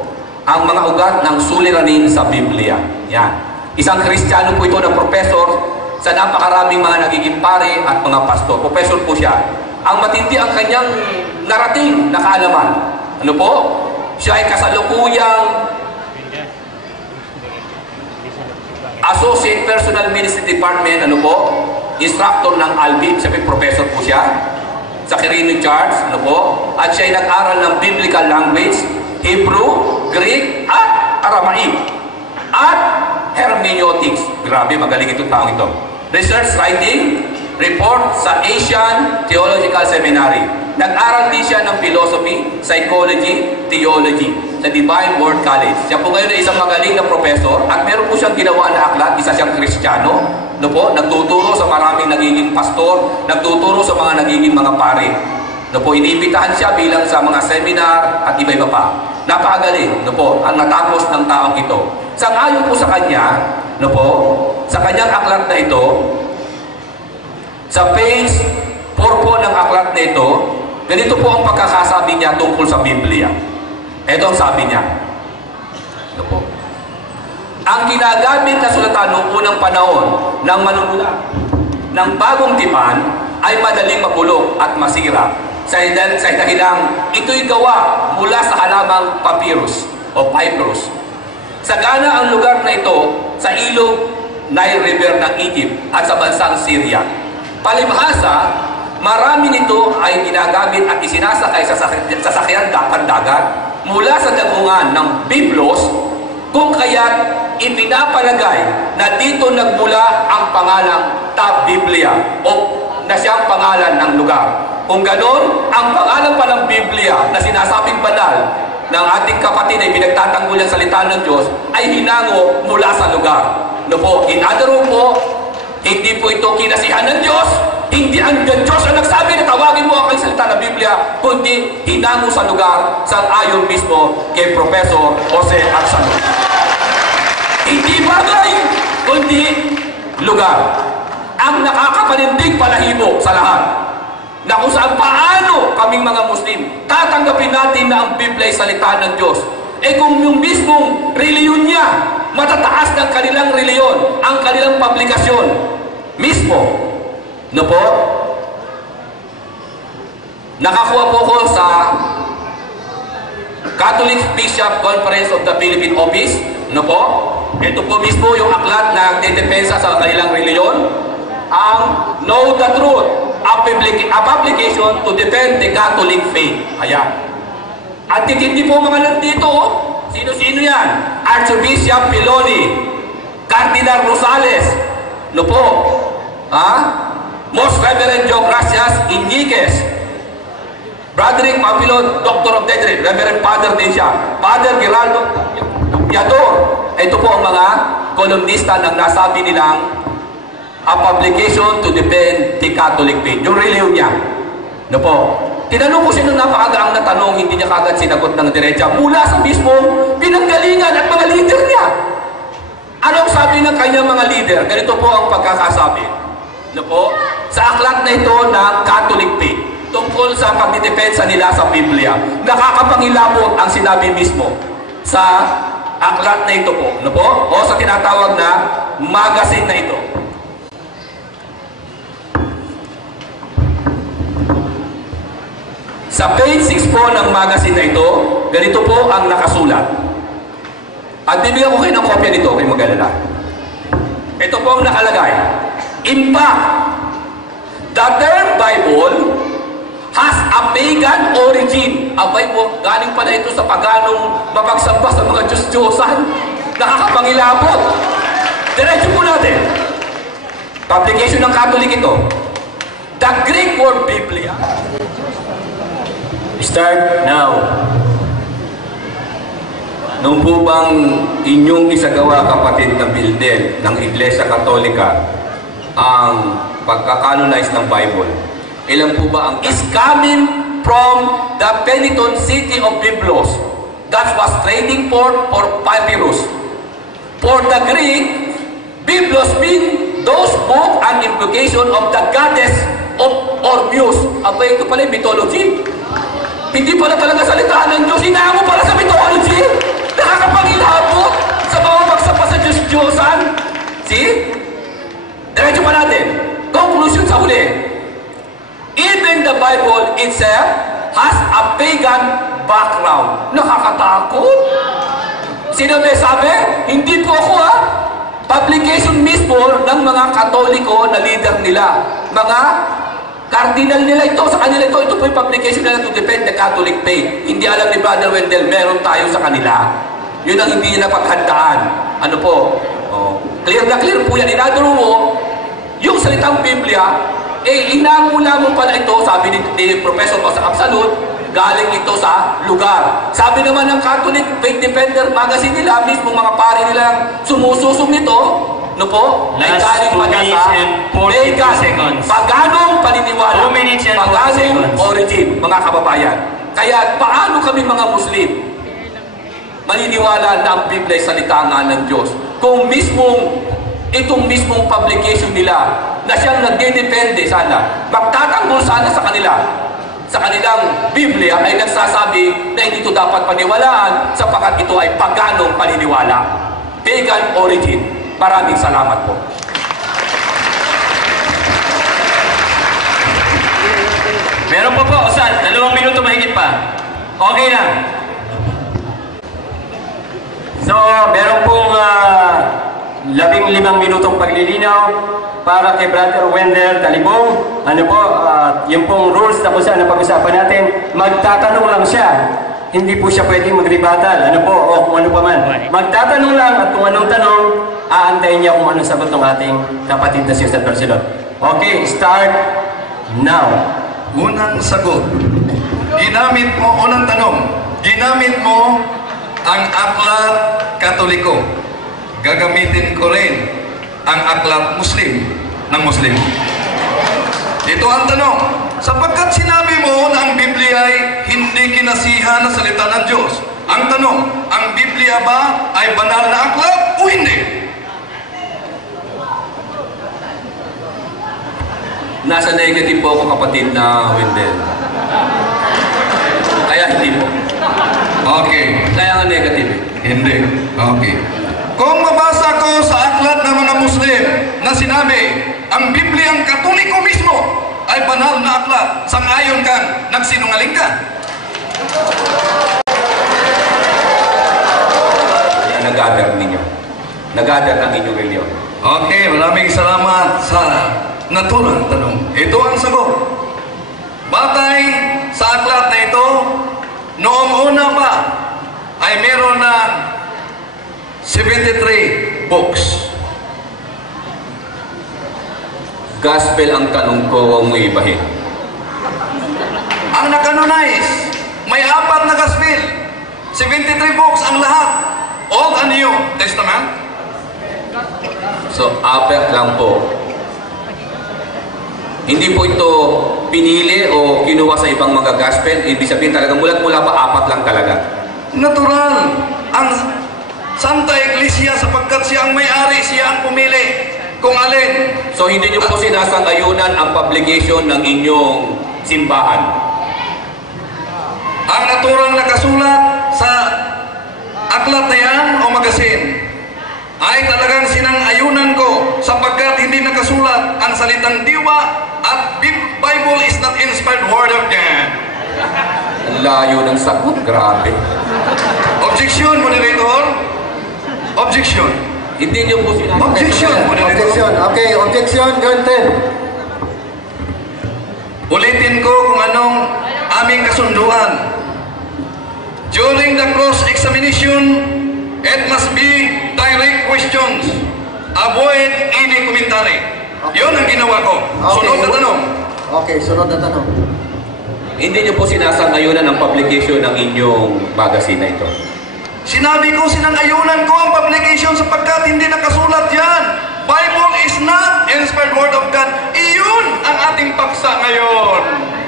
Ang mga ugat ng suliranin sa Biblia. Yan. Isang Kristiyano po ito na professor sa napakaraming mga nagiging pare at mga pastor. Professor po siya. Ang matindi ang kanyang narating na kaalaman. Ano po? Siya ay kasalukuyang Associate Personal Ministry Department, ano po? Instructor ng Albi, sabi professor po siya. Sa Quirino Charts, ano po? At siya ay nag-aral ng Biblical Language, Hebrew, Greek, at Aramaic. At Hermeneutics. Grabe, magaling itong taong ito. Research Writing, report sa Asian Theological Seminary. Nag-aral din siya ng Philosophy, Psychology, Theology sa Divine Word College. Siya po ngayon ay isang magaling na professor at meron po siyang ginawa na aklat, isa siyang Kristiyano. No po, nagtuturo sa maraming nagiging pastor, nagtuturo sa mga nagiging mga pare. No po, iniimbitahan siya bilang sa mga seminar at iba-iba pa. Napakagaling, no po, ang natapos ng taong ito. Sang-ayon po sa kanya, no po, sa kanyang aklat na ito, sa page 4 po ng aklat na ito, ganito po ang pagkakasabi niya tungkol sa Biblia. Ito ang sabi niya. Ito po. Ang ginagamit na sulatan noong unang panahon ng manunulat ng bagong tipan ay madaling mabulok at masira sa dahilang ito'y gawa mula sa halamang papyrus o papyrus. Sagana ang lugar na ito sa ilog Nile River ng Egypt at sa bansang Syria. Palibhasa, marami nito ay ginagamit at isinasakay sa sasakyan dagat mula sa dagungan ng Biblos, kung kaya't ipinapalagay na dito nagmula ang pangalang Ta Biblia o na siyang pangalan ng lugar. Kung ganon, ang pangalan pa ng Biblia na sinasabing banal ng ating kapatid ay pinagtatanggol ang salita ng Diyos ay hinango mula sa lugar. No po, in other words po, hindi po ito kinasihan ng Diyos. Hindi ang Diyos ang nagsabi na tawagin mo ang salita ng Biblia, kundi hinango sa lugar sa ayon mismo kay Professor Jose Arzano. Hindi bagay, kundi lugar. Ang nakakapanindig palahibo sa lahat na kung saan paano kaming mga Muslim tatanggapin natin na ang Biblia ay salita ng Diyos. Eh kung yung mismong reliyon niya, matataas ng kanilang reliyon, ang kanilang publikasyon mismo. No po? Nakakuha po ko sa Catholic Bishop Conference of the Philippine Office. No po? Ito po mismo yung aklat na nagdedepensa sa kanilang reliyon. Ang Know the Truth, a publication to defend the Catholic faith. Ayan. At hindi po mga nandito, sino-sino yan? Archbishop Piloni, Cardinal Rosales, no po? Most Reverend Joe Gracias Iniguez, Broderick Papilon, Doctor of Dietary, Reverend Father din siya, Father Geraldo Piador. Ito po ang mga kolumnista ng nasabi nilang a publication to defend the Catholic faith. Yung reliyon niya. No po? Tinanong ko siya nung napakagaang na tanong, hindi niya kagad sinagot ng diretsa mula sa mismong pinanggalingan at mga leader niya. Anong sabi ng kanyang mga leader? Ganito po ang pagkakasabi. No po? Sa aklat na ito ng Catholic faith, tungkol sa pagdidepensa nila sa Biblia, nakakapangilabot ang sinabi mismo sa aklat na ito po. No po? O sa tinatawag na magazine na ito. Sa page 6 po ng magazine na ito, ganito po ang nakasulat. At bibigyan ko kayo ng kopya nito, kayo mag-alala. Ito po ang nakalagay. In fact, the term Bible has a pagan origin. Abay po, galing pala ito sa paganong mapagsamba sa mga Diyos-Diyosan. Nakakapangilabot. Diretso po natin. Publication ng Catholic ito. The Greek word Biblia. Start now. Nung po bang inyong isagawa, kapatid na builder ng Iglesia Katolika, ang pagkakanonize ng Bible, ilan po ba ang is coming from the Peniton city of Byblos that was trading port for papyrus. For the Greek, Byblos means those book and invocation of the goddess of Ormuz. Aba, ito pala yung mythology. Hindi pala talaga salitaan ng Diyos. Hinamo pala sa mythology. Nakakapangilabot sa mga magsapa sa Diyos-Diyosan. See? Diretso pa natin. Conclusion sa huli. Even the Bible itself has a pagan background. Nakakatakot. Sino may sabi? Hindi po ako Publication mismo ng mga Katoliko na leader nila. Mga cardinal nila ito, sa kanila ito. Ito po yung publication nila to defend the Catholic faith. Hindi alam ni Brother Wendell, meron tayo sa kanila. Yun ang hindi niya napaghandaan. Ano po? Clear na clear po yan. Inaduro mo, yung salitang Biblia, inamula mo pala ito, sabi ni Professor Osa Absolute, galing ito sa lugar. Sabi naman ng Catholic Faith Defender magazine nila, mismo mga pari nilang sumususong nito, no po, ay galing pala sa pagan, paganong paniniwala, paganong origin, mga kababayan. Kaya paano kami mga Muslim maniniwala na ang Biblia ay salita nga ng Diyos? Kung itong mismong publication nila na siyang nagdedepende sana, magtatanggol sana sa kanilang Biblia ay nagsasabi na hindi ito dapat paniwalaan sapagkat ito ay paganong paniniwala. Pagan origin. Maraming salamat po. Meron pa po, San, 2 minuto mahigit pa. Okay lang. So, meron pong 15 minutong paglilinaw para kay Brother Wendell Talibong. Ano po, yung pong rules na kung saan napag-usapan natin, magtatanong lang siya. Hindi po siya pwedeng mag-rebuttal. Ano po, o kung ano pa man. Magtatanong lang at kung anong tanong, aantayin niya kung anong sagot ng ating kapatid na si Ustad Barcelon. Okay, start now. Unang sagot. Unang tanong. Ginamit mo ang aklat Katoliko. Gagamitin ko rin ang aklat Muslim ng Muslim. Ito ang tanong. Sapagkat sinabi mo na ang Biblia ay hindi kinasihan na salita ng Diyos. Ang tanong, ang Biblia ba ay banal na aklat o hindi? Nasa negative po ako, kapatid na Wendell. Kaya hindi po. Okay. Kaya nga negative Hindi. Okay. Kung mabasa ko sa aklat ng mga Muslim na sinabi, ang Bibliang Katoliko mismo ay banal na aklat, sang-ayon ka, nagsinungaling ka. Nag-gather ninyo. Nag-gather ang inyong reliyon. Okay, maraming salamat sa naturang tanong. Ito ang sagot. Batay sa aklat na ito, noong una pa ay meron na 73 books. Gospel ang tanong ko, huwag mo ibahin. Ang nakanonize, may 4 na gospel. 73 books ang lahat. Old and New Testament. So, 4 lang po. Hindi po ito pinili o kinuha sa ibang mga gospel. Ibig sabihin talaga, mula pa 4 lang talaga. Natural. Ang Santa Iglesia, sapagkat siya ang may-ari, siya ang pumili kung alin. So, hindi nyo po sinasang-ayunan ang publication ng inyong simbahan. Ang naturang nakasulat sa aklat na yan o magasin ay talagang sinang-ayunan ko sapagkat hindi nakasulat ang salitang diwa at Bible is not inspired word of God. Ang layo ng sagot, grabe. Objection, moderator. Objection. Hindi nyo po sinasang-ayunan. Objection, moderator. Objection. Okay, objection granted. Ulitin ko kung anong aming kasunduan. During the cross-examination, it must be direct questions. Avoid any commentary. Okay. Yun ang ginawa ko. Sunod na tanong. Okay, sunod na tanong. Hindi nyo po sinasang-ayunan ang publication ng inyong magazine na ito. Sinabi ko, sinang-ayunan ko ang publication sapagkat hindi nakasulat yan. Bible is not inspired word of God. Iyon ang ating paksa ngayon.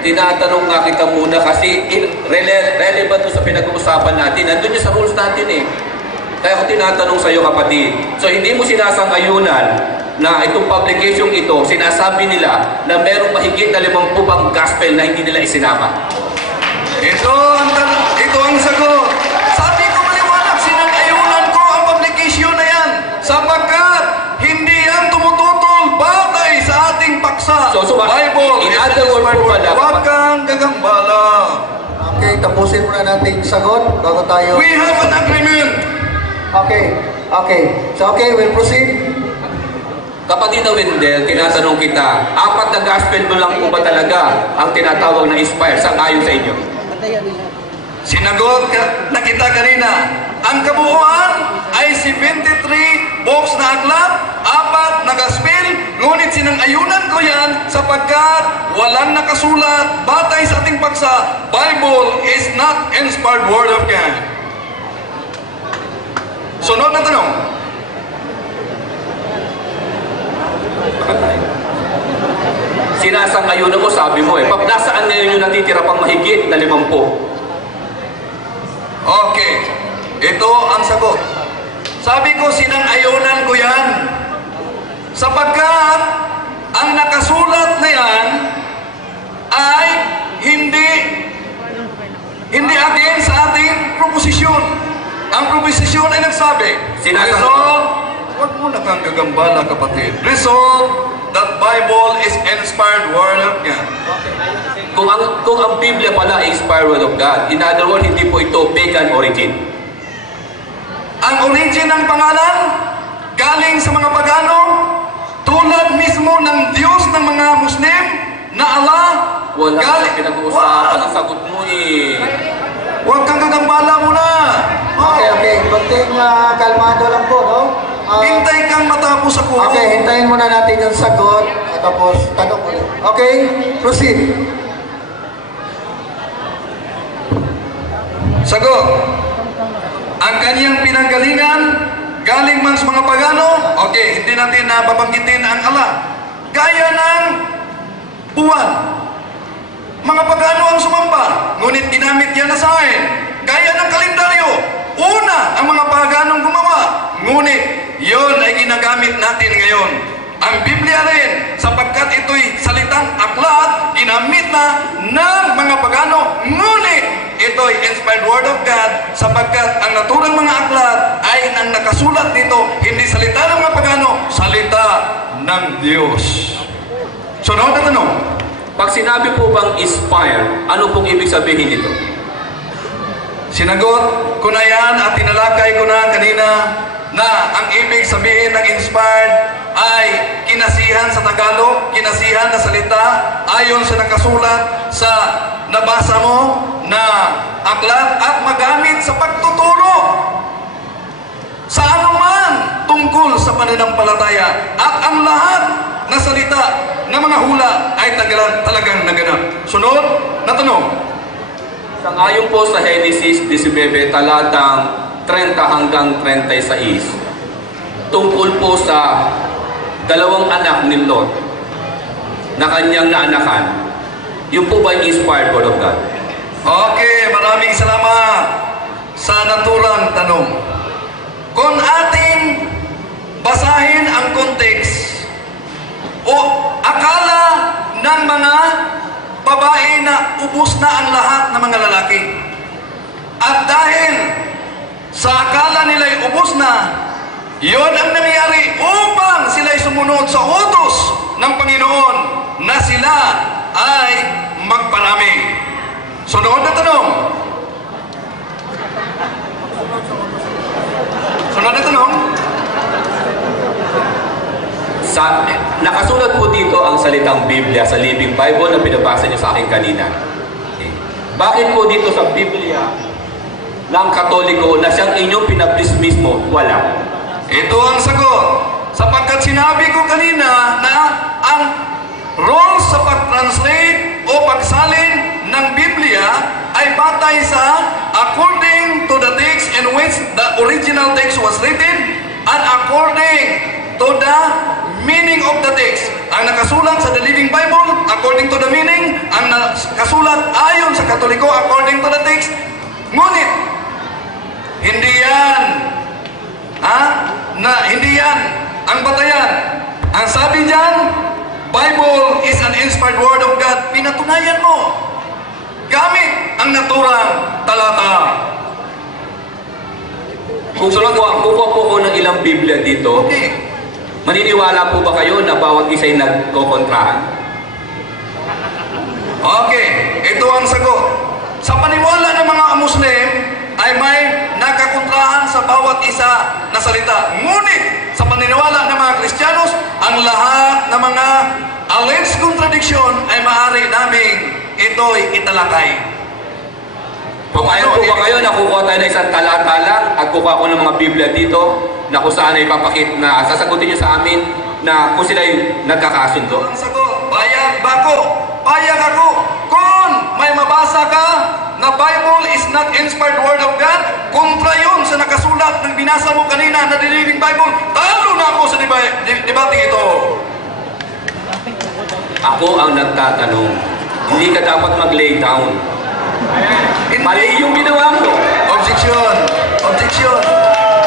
Tinatanong nga kita muna kasi relevant to sa pinag-uusapan natin. Nandun yun sa rules natin eh. Kaya ako tinatanong sa iyo, kapatid. So hindi mo sinasang-ayunan na itong publication ito, sinasabi nila na merong mahigit na 50 pang gospel na hindi nila isinama. Ito ang sagot. Sabi ko maliwanag, sinang-ayunan ko ang publication na yan sapagkat hindi yan tumututol batay sa ating paksa. So, Bible in other words po pala, huwag kang gagambala. Okay, tapusin muna natin sagot bago tayo... We have an agreement. Okay. So, okay, we'll proceed. Kapatid na Wendell, tinatanong kita, 4 na gospel mo lang po ba talaga ang tinatawag na inspire sa ayon sa inyo? Sinagot na kita kanina, ang kabuuan ay 73 books na aklat, 4 na gospel, ngunit sinang-ayunan ko yan sapagkat walang nakasulat batay sa ating paksa. Bible is not inspired word of God. Sunod na tanong. Sinasang-ayunan mo, sabi mo eh. Nasaan ngayon yung natitira pang mahigit na 50? Okay, ito ang sagot. Sabi ko, sinang-ayunan ko yan sapagkat ang nakasulat na yan ay hindi atin sa ating proposisyon. Ang proposisyon ay nagsabi, huwag mo na kang gagambala, kapatid. Resolve that Bible is inspired word of God. Kung ang Biblia pala ay inspired word of God, in other words, hindi po ito pagan origin. Ang origin ng pangalan, galing sa mga pagano, tulad mismo ng Diyos ng mga Muslim, na Allah, Wala ka pinag-uusapan ang sagot mo eh. Huwag kang gagambala muna. Okay. Kunting kalmado lang po, no? Hintay kang matapos ako. Okay, hintayin muna natin yung sagot at tapos tanong ulit. Okay, proceed. Sagot. Ang kanyang pinanggalingan, galing man sa mga pagano, okay, hindi natin babanggitin ang Allah. Gaya ng buwan. Mga pagano ang sumamba, ngunit ginamit yan na sa akin. Gaya ng kalendaryo, una ang mga paganong gumawa, ngunit yon ay ginagamit natin ngayon. Ang Biblia rin, sapagkat ito'y salitang aklat, ginamit na ng mga pagano, ngunit ito'y inspired word of God, sapagkat ang naturang mga aklat ay nang nakasulat dito, hindi salita ng mga pagano, salita ng Diyos. Sunod na tanong. Pag sinabi po bang inspire, ano pong ibig sabihin nito? Sinagot ko na yan at tinalakay ko na kanina na ang ibig sabihin ng inspired ay kinasihan sa Tagalog, kinasihan na salita ayon sa nakasulat sa nabasa mo na aklat at magamit sa pagtuturo sa anuman tungkol sa pananampalataya at ang lahat na salita na mga hula ay talagang naganap. Sunod na tanong. Ayon po sa Genesis 19, talatang 30 hanggang 36, tungkol po sa dalawang anak ni Lot na kanyang naanakan, yun po ba yung inspired word of God? Okay, maraming salamat sa naturang tanong. Kung ating basahin ang context o akala ng mga babae na ubos na ang lahat ng mga lalaki. At dahil sa akala nila'y ubos na, yon ang nangyari upang sila'y sumunod sa utos ng Panginoon na sila ay magparami. Sunod na tanong. Sunod na tanong. Nakasulat po dito ang salitang Biblia sa Living Bible na pinabasa niyo sa akin kanina. Okay. Bakit po dito sa Biblia ng Katoliko na siyang inyong pinablis mismo, wala? Ito ang sagot. Sapagkat sinabi ko kanina na ang role sa pag-translate o pagsalin ng Biblia ay batay sa according to the text in which the original text was written and according to the meaning of the text. Ang nakasulat sa The Living Bible, according to the meaning. Ang nakasulat ayon sa Katoliko, according to the text. Ngunit, hindi yan. Hindi yan ang batayan. Ang sabi diyan, Bible is an inspired word of God. Pinatunayan mo gamit ang naturang talata. Kung kukuha po ko ng ilang Biblia dito, Okay. maniniwala po ba kayo na bawat isa'y nagkokontrahan? Okay, ito ang sagot. sa paniwala ng mga Muslim ay may nakakontrahan sa bawat isa na salita. Ngunit sa paniniwala ng mga Kristiyanos, ang lahat ng mga alleged contradiction ay maaari naming ito'y italakay. Kung ayaw po ba kayo, nakukuha tayo ng isang talata lang at kukuha ko ng mga Biblia dito na kung saan ay papakit na sasagutin nyo sa amin na kung sila'y nagkakasundo. Ang sagot, payag ba ako? Payag ako. Kung may mabasa ka na Bible is not inspired word of God, kontra yun sa nakasulat ng binasa mo kanina na the Living Bible, talo na ako sa debating ito. Ako ang nagtatanong, hindi ka dapat mag-lay down. Mali yung ginawa mo. Objection! Objection!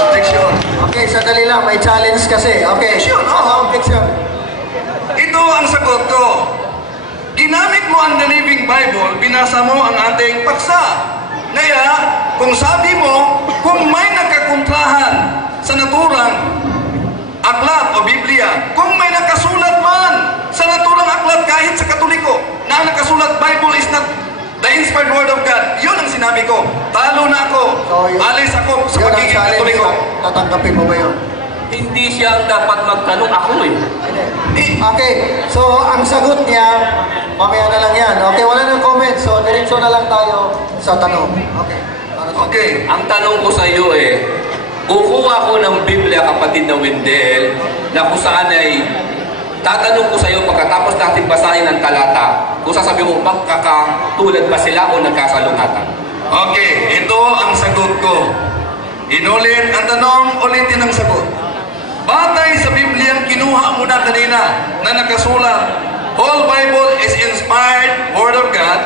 Objection! Okay, sandali lang. May challenge kasi. Okay. Objection! Oo. Objection. Ito ang sagot ko. Ginamit mo ang The Living Bible, binasa mo ang ating paksa. Kaya, kung sabi mo, kung may nakakontrahan sa naturang aklat o Biblia, kung may nakasulat man sa naturang aklat kahit sa Katoliko, na nakasulat Bible is not the inspired word of God, yun ang sinabi ko. Talo na ako. Alis ako sa pagiging Katoliko. Tatanggapin mo ba yun? Hindi siya ang dapat magtanong, ako eh. Okay, so ang sagot niya, mamaya na lang yan. Okay, wala nang comment. So, diretso na lang tayo sa tanong. Okay. Okay. Ang tanong ko sa iyo kukuha ko ng Biblia, kapatid na Wendell, na kung saan ay tatanong ko sa iyo pagkatapos natin basahin ang talata, kung sasabihin mo, magkakatulad ba sila o nagkasalungatan? Okay, ito ang sagot ko. Inulit ang tanong, ulitin ang sagot. Batay sa Biblia kinuha mo na kanina na nakasulat, whole Bible is inspired word of God.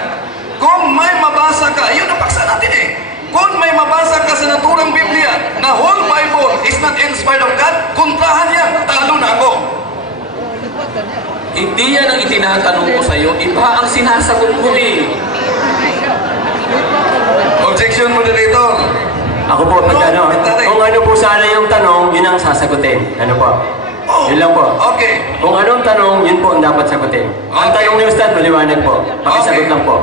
Kung may mabasa ka, yun ang paksa natin eh. Kung may mabasa ka sa naturang Biblia na whole Bible is not inspired of God, kontrahan yan, talo na ako. Hindi yan ang itinatanong ko sa iyo, iba ang sinasagot ko eh. Objection, moderator. Ako po, kung ano po sana yung tanong, yun ang sasagutin. Ano po? Yun lang po. Okay. Kung anong tanong, yun po ang dapat sagutin. Ang tanong ni Ustad, maliwanag po. Pakisagot lang po.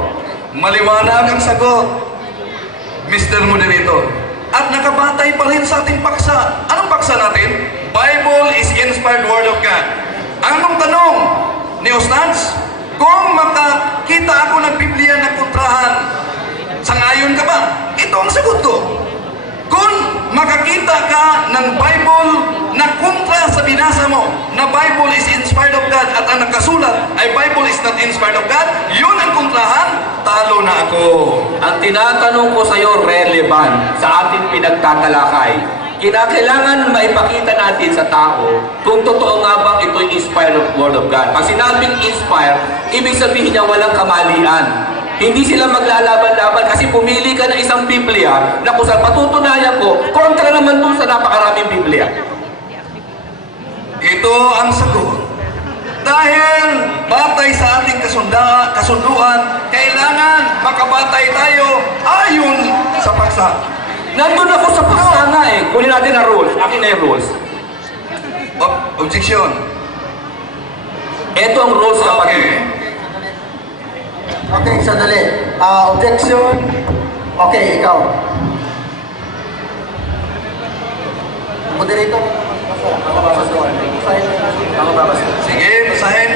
Maliwanag ang sagot, Mr. Moderator. At nakabatay pa rin sa ating paksa. Anong paksa natin? Bible is inspired word of God. Anong tanong ni Ustads? Kung makakita ako ng Biblia na kontrahan, sangayon ka ba? Ito ang sagot ko. Kung makakita ka ng Bible na kontra sa binasa mo, na Bible is inspired of God at ang nakasulat ay Bible is not inspired of God, yun ang kontrahan, talo na ako. Ang tinatanong ko sa iyo, relevant sa ating pinagtatalakay. Kinakailangan maipakita natin sa tao kung totoo nga bang ito'y inspired word of God. Pag sinabing inspired, ibig sabihin niya walang kamalian. Hindi sila maglalaban-laban kasi pumili ka ng isang Biblia na kung saan patutunayan ko, kontra naman dun sa napakaraming Biblia. Ito ang sagot. Dahil batay sa ating kasunduan, kailangan makabatay tayo ayon sa paksa. Nandun ako sa paksa nga eh. Kunin natin ang rules. Akin na yung rules. Objection. Ito ang rules, kapatid. Okay. Okay, sandali. Objection. Okay, ikaw. Moderator. Sige, basahin.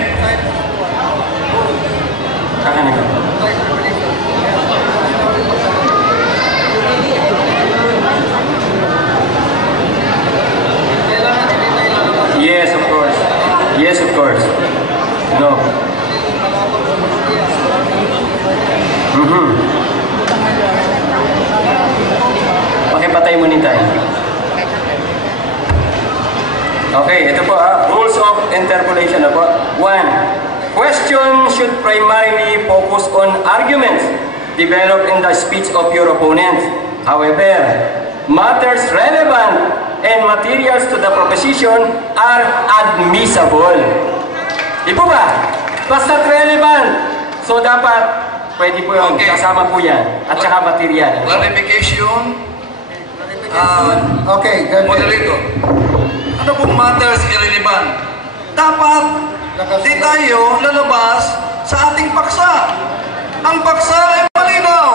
Yes, of course. Yes, of course. No. Pakipatay mo ni tayo. Okay, ito po rules of interpolation na po. 1. Question should primarily focus on arguments developed in the speech of your opponent. However, matters relevant and materials to the proposition are admissible. Di po ba? Basta relevant. So dapat, pwede po yun. Okay. Kasama po yan. At saka material. Clarification. Okay, good. Moderator. Ano pong matters irrelevant? Dapat di tayo lalabas sa ating paksa. Ang paksa ay malinaw.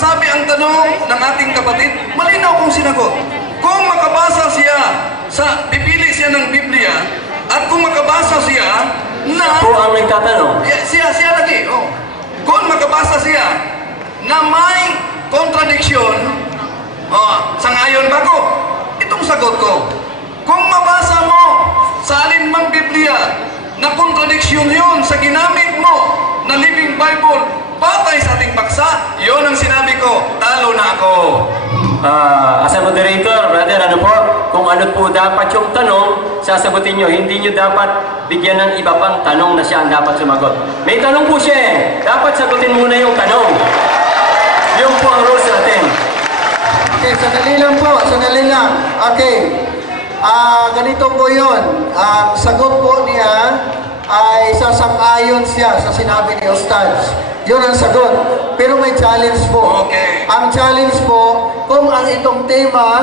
sabi ang tanong ng ating kapatid, malinaw kung sinagot. Kung makabasa siya, pipili siya ng Biblia, at kung makabasa siya na... Po ang nagtatanong. Siya lagi, oh. Kung makabasa siya na may contradiction, sangayon ba ko? Itong sagot ko. Kung mabasa mo sa alinmang Biblia na contradiction yun sa ginamit mo na Living Bible, batay sa ating paksa, yun ang sinabi ko, talo na ako. As a moderator, brother, ano po, kung ano po dapat yung tanong, sasagutin nyo. Hindi nyo dapat bigyan ng iba pang tanong na siya ang dapat sumagot. May tanong po siya eh. Dapat sagutin muna yung tanong. Yung po ang rules natin. Okay, sandali lang po, sandali lang. Okay. Ganito po yun. Ang sagot po niya ay sasang-ayon siya sa sinabi ni Ustads. Yun ang sagot. Pero may challenge po. Okay. Ang challenge po, kung ang itong tema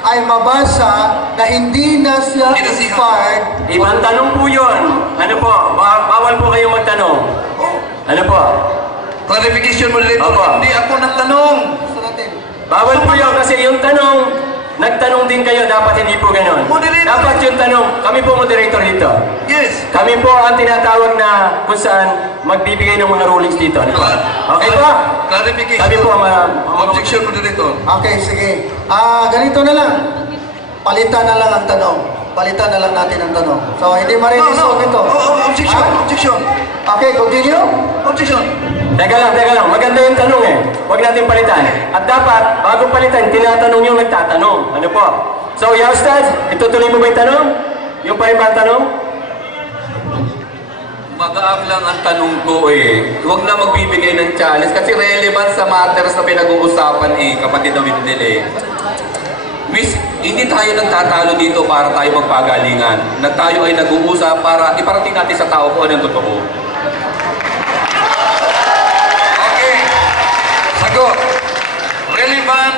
ay mabasa na hindi na siya inspired. Ibang tanong po yun. Ano po, bawal po kayong magtanong. Ano po? Clarification mo dito, Opo. hindi ako nagtanong. Bawal po yun kasi yung tanong, nagtanong din kayo, dapat hindi po ganun. Moderator. Dapat yung tanong, kami po moderator dito. Yes. Kami po ang tinatawag na kung saan magbibigay ng mga rulings dito. Ano po? Okay po? Clarification. Kami po ang Objection mo dito. Okay, sige. Ganito na lang. Palitan na lang ang tanong. Palitan na lang natin ang tanong. So, hindi mariresolve ito. Objection. Objection. Okay, continue. Objection. Teka lang. Maganda yung tanong eh. Huwag natin palitan. At dapat, bago palitan, tinatanong yung nagtatanong. Ano po? So, Yastad, itutuloy mo ba yung tanong? Yung pa ibang tanong? Magaang lang ang tanong ko eh. Huwag na magbibigay ng challenge kasi relevant sa matters na pinag-uusapan kapatid na Windel eh. Miss, hindi tayo nagtatalo dito para tayo magpagalingan. Tayo ay nag-uusap para iparating natin sa tao kung anong totoo. Okay. Sagot. Relevant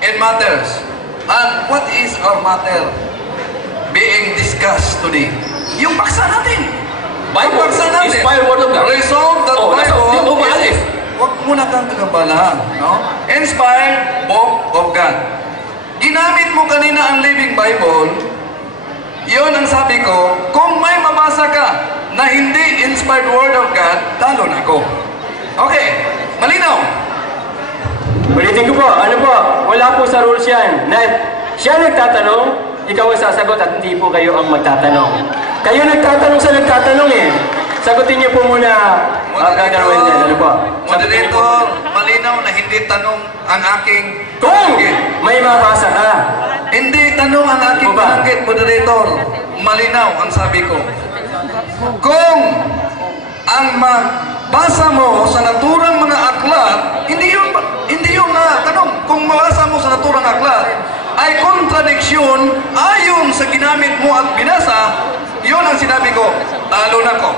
and matters. And what is our matter being discussed today? Yung paksa natin. Bible, Paksa natin. inspired word of God. Resolve that Di mo Bible maalis. Huwag muna kang tagabalahan. No? Inspired book of God. Ginamit mo kanina ang Living Bible, yun ang sabi ko, kung may mabasa ka na hindi inspired word of God, talo na ako. Okay, malinaw. Ulitin ko po, ano po, wala po sa rules yan. Siya nagtatanong, ikaw ang sasagot at hindi po kayo ang magtatanong. Kayo nagtatanong sa nagtatanong eh. Sagutin niyo po muna, Brother Wendel, ano po? Moderator, malinaw na hindi tanong ang aking Kung bananggit. may mabasa ka, Hindi tanong ang aking Ba? bananggit, moderator. Malinaw ang sabi ko. Kung ang mabasa mo sa naturang mga aklat, hindi yun na tanong. Kung mabasa mo sa naturang aklat, ay kontradiksyon ayon sa ginamit mo at binasa, yun ang sinabi ko, talo na ko.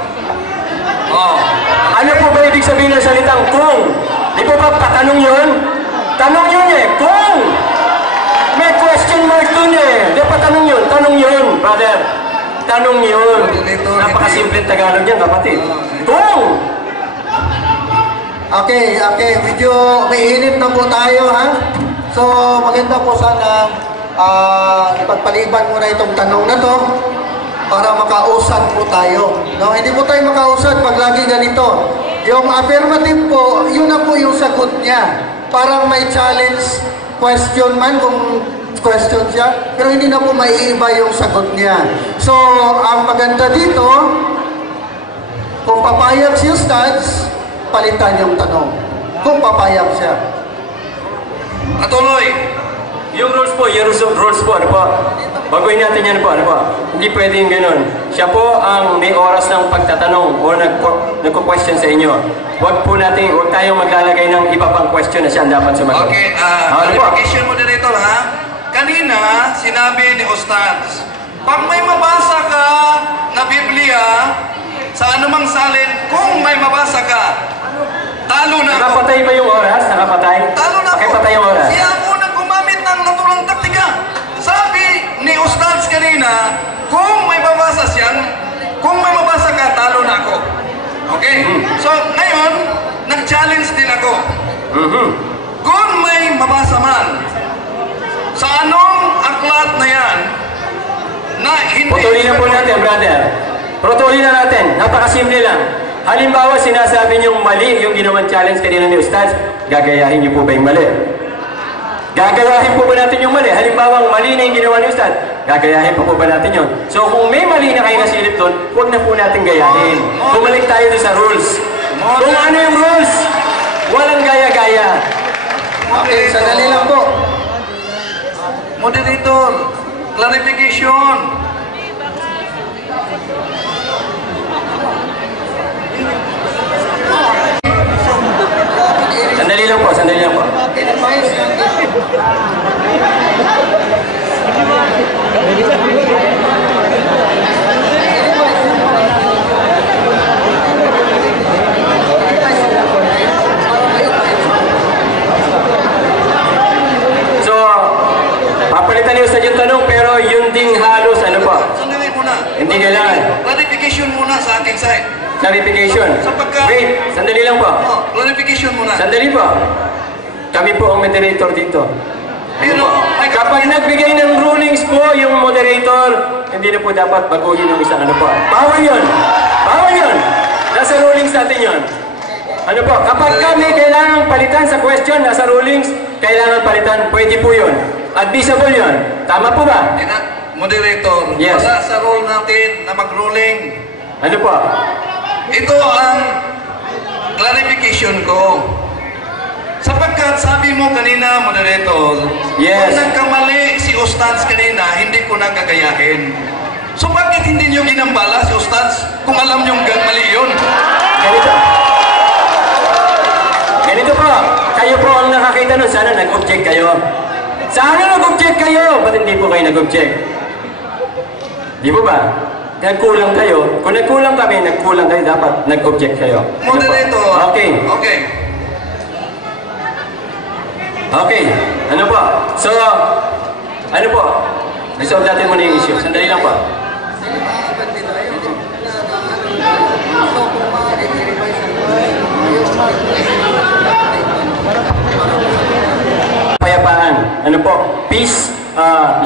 ano po ba ibig sabihin ng salitang kung? Di po ba patanong yun? Tanong yun eh, kung! May question mark dun eh. Di pa tanong yun, brother. Tanong yun. Napakasimple Tagalog yan, kapatid. Kung! Okay, medyo mainit na po tayo, ha? So, maganda po sana ipagpaliban muna itong tanong na to para makausad po tayo. No? Hindi po tayo makausad pag lagi ganito. Yung affirmative po, yun na po yung sagot niya. Parang may challenge question man kung question siya, pero hindi na po maiiba yung sagot niya. So, ang maganda dito, kung papayag si Ustads, palitan yung tanong. Kung papayag siya. Atuloy. Yung rules po, ano po? Baguhin natin yan po, ano po? Hindi pwedeng ganun. Siya po ang may oras ng pagtatanong o nagko-question sa inyo. Huwag tayong maglalagay ng iba pang question na siya ang dapat sumagot. Okay, ano po? clarification moderator ha. Kanina, sinabi ni Ustads, pag may mabasa ka na Biblia sa anumang salin, kung may mabasa ka, talo na ako. Nakapatay ba yung oras? Nakapatay? Talo na ako. Pakipatay yung oras. Siya ako nang gumamit ng naturang taktika. Sabi ni Ustads kanina, kung may mabasa ka, talo na ako. Okay? So, ngayon, nag-challenge din ako. Kung may mabasa man sa anong aklat na yan na hindi... Putulin na po natin, brother. Putulin na natin. Napakasimple lang. Halimbawa, sinasabi niyong mali yung ginawang challenge kanina ni Ustaz, gagayahin niyo po ba yung mali? Gagayahin po ba natin yung mali? Halimbawa, mali na yung ginawa ni Ustaz, gagayahin po ba natin yun? So, kung may mali na kayo nasilip doon, huwag na po natin gayahin. Bumalik tayo doon sa rules. Kung ano yung rules, walang gaya-gaya. Okay, sandali lang po. Moderator, clarification. Sandali lang po, sandali lang po. So, papalitan niyo sa yung tanong, pero yun ding halos, ano po? Sandali muna. Hindi kailangan. Clarification muna sa aking side. Clarification. Wait, sandali lang po. Oh, clarification muna. Sandali po. Kami po ang moderator dito. Pero, Kapag nagbigay ng rulings po yung moderator, hindi na po dapat baguhin yung isang ano po. Bawal yun! Bawal yun! Nasa rulings natin yun. Ano po, kapag kami kailangan palitan sa question, nasa rulings, kailangan palitan, pwede po yun. Advisable yun. Tama po ba? moderator, Yes. wala sa role natin na mag-ruling. Ano po? Ito ang clarification ko. Sapagkat sabi mo kanina, moderator, Yes. kung nagkamali si Ustaz kanina, hindi ko nagagayahin. So bakit hindi nyo ginambala si Ustaz kung alam nyo mali yun? Ganito. Ganito po. Kayo po ang nakakita nun. Sana nag-object kayo. Sana nag-object kayo. Ba't hindi po kayo nag-object? Di po ba? Nagkulang kayo. Kung nagkulang kami, nagkulang kayo. Dapat nag-object kayo. Ano po? Moderator. Okay. Okay. Okay. Ano po? So, ano po? Resolve natin muna yung issue. Sandali lang po. Kapayapaan. Ano po? Peace,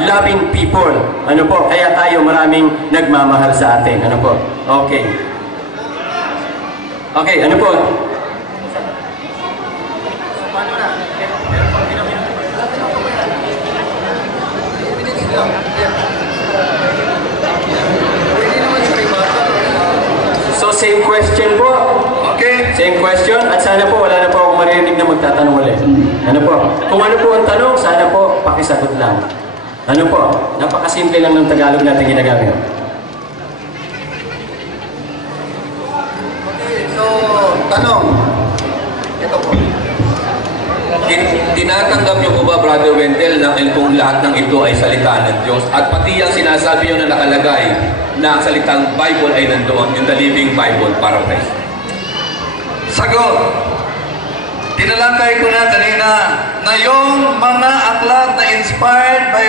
loving people. Ano po? Kaya tayo maraming nagmamahal sa atin. Ano po? Okay. Okay, ano po? So, same question po. Okay. Same question. At sana po, wala na po akong marinig na magtatanong ulit. Ano po? Kung ano po ang tanong, sana po, pakisagot lang. Ano po? Napakasimple lang ng Tagalog natin ginagamit. So, tanong. Ito po. Tinatanggap niyo po ba, Brother Wendell, na kung lahat ng ito ay salita ng Diyos? At pati ang sinasabi niyo na nakalagay na ang salitang Bible ay nandoon, yung The Living Bible, paraphrase. Sagot. Tinalakay ko na kanina na yung mga aklat na inspired by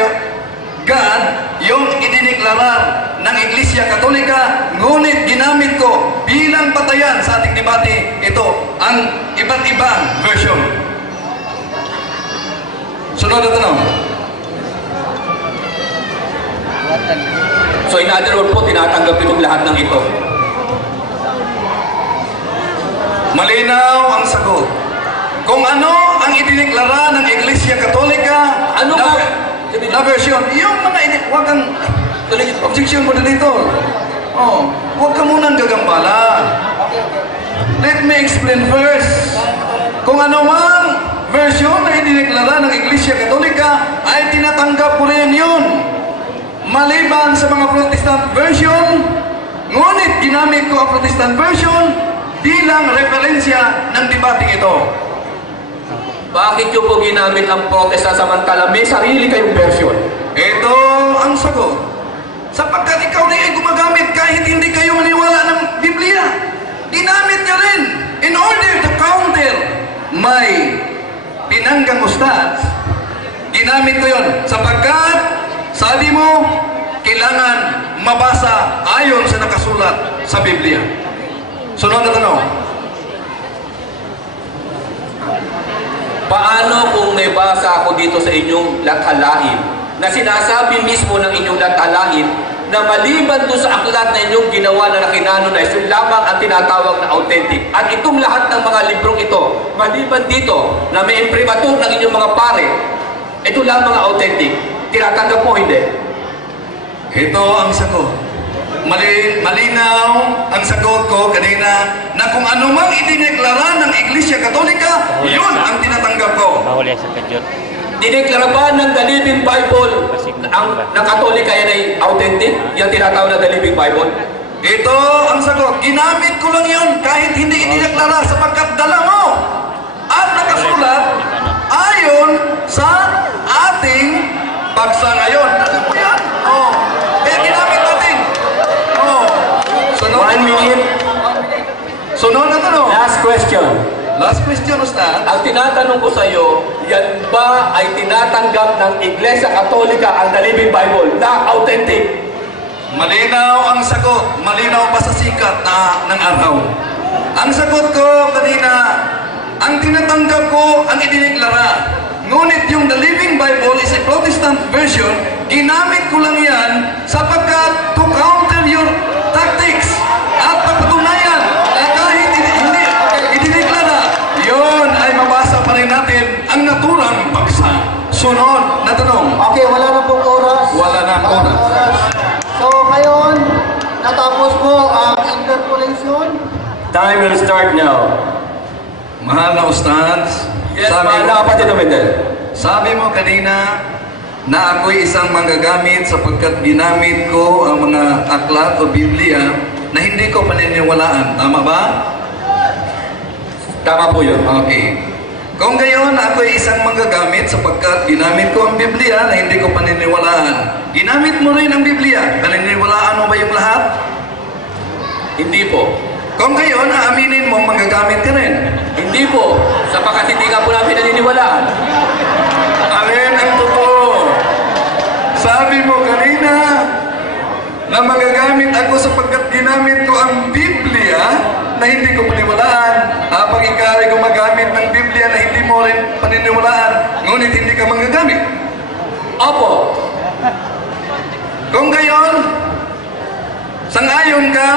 God, yung idiniklara ng Iglesia Katolika, ngunit ginamit ko bilang patayan sa ating debate, ito ang iba't ibang version. Sunod na tanong. So in other words po, tinatanggap niyo lahat ng ito. Malinaw ang sagot. Kung ano ang idiniklara ng Iglesia Katolika, Ano na, ba? na version, yung mga huwag kang objection mo dito. Oh, huwag ka munang gagambala. Let me explain first. Kung ano mang version na idiniklara ng Iglesia Katolika, ay tinatanggap ko rin yun. Maliban sa mga Protestant version, ngunit ginamit ko ang Protestant version bilang referensya ng debating ito. Bakit niyo po ginamit ang protesta samantala may sarili kayong version? Ito ang sagot. Sapagkat ikaw rin ay gumagamit kahit hindi kayo maniwala ng Biblia. Ginamit niya rin in order to counter my pinanggang ustad. Ginamit ko yun sapagkat sabi mo, kailangan mabasa ayon sa nakasulat sa Biblia. Sunod na tanong. Paano kung may basa ako dito sa inyong lathalain na sinasabi mismo ng inyong lathalain na maliban doon sa aklat na inyong ginawa na nakinanonize, yun lamang ang tinatawag na authentic. At itong lahat ng mga librong ito, maliban dito na may imprimatur ng inyong mga pare, ito lamang ang authentic. Tinatanggap mo, hindi? Ito ang sagot. Malinaw ang sagot ko kanina na kung anumang idineklara ng Iglesia Katolika, yun ang tinatanggap ko. Dineklara ba ng The Living Bible ang Katolika yan ay authentic? Yung tinatawag na The Living Bible? Ito ang sagot. Ginamit ko lang yun kahit hindi idineklara sapagkat dala mo. At nakasulat ayon sa ating paksa ngayon. Alam mo yan? Oh. Kaya ginamit natin. Oh. Sunod 1 minute. Sunod na tanong. Last question. Last question, Ustad. Ang tinatanong ko sa iyo, yan ba ay tinatanggap ng Iglesia Katolika ang The Living Bible na authentic? Malinaw ang sagot. Malinaw pa sa sikat ng araw. Ang sagot ko kanina, ang tinatanggap ko ang idineklara. Ngunit yung The Living Bible is a Protestant version, ginamit ko lang yan sapagkat to counter your tactics at papatunayan na kahit hindi idineklara, yun ay mabasa pa rin natin ang naturang paksa. Sunod na tanong. Okay, wala na pong oras. Wala na ang oras. So ngayon, natapos po ang interpolation. Time will start now. Mahal na Ustads, Yes, mahal na kapatid na Wendell. sabi mo kanina na ako'y isang manggagamit sapagkat ginamit ko ang mga aklat o Biblia na hindi ko paniniwalaan. Tama ba? Tama po yun. Okay. Kung gayon, ako'y isang manggagamit sapagkat ginamit ko ang Biblia na hindi ko paniniwalaan. Ginamit mo rin ang Biblia. Paniniwalaan mo ba yung lahat? Hindi po. Kung gayon, aaminin mo manggagamit ka rin. Hindi po. Sapagkat hindi nga po namin naniniwalaan. Alin ang totoo? Sabi mo kanina na magagamit ako sapagkat ginamit ko ang Biblia na hindi ko paniniwalaan. Habang ikaw ay gumagamit ng Biblia na hindi mo rin paniniwalaan, ngunit hindi ka manggagamit. Opo. Kung gayon, sangayon ka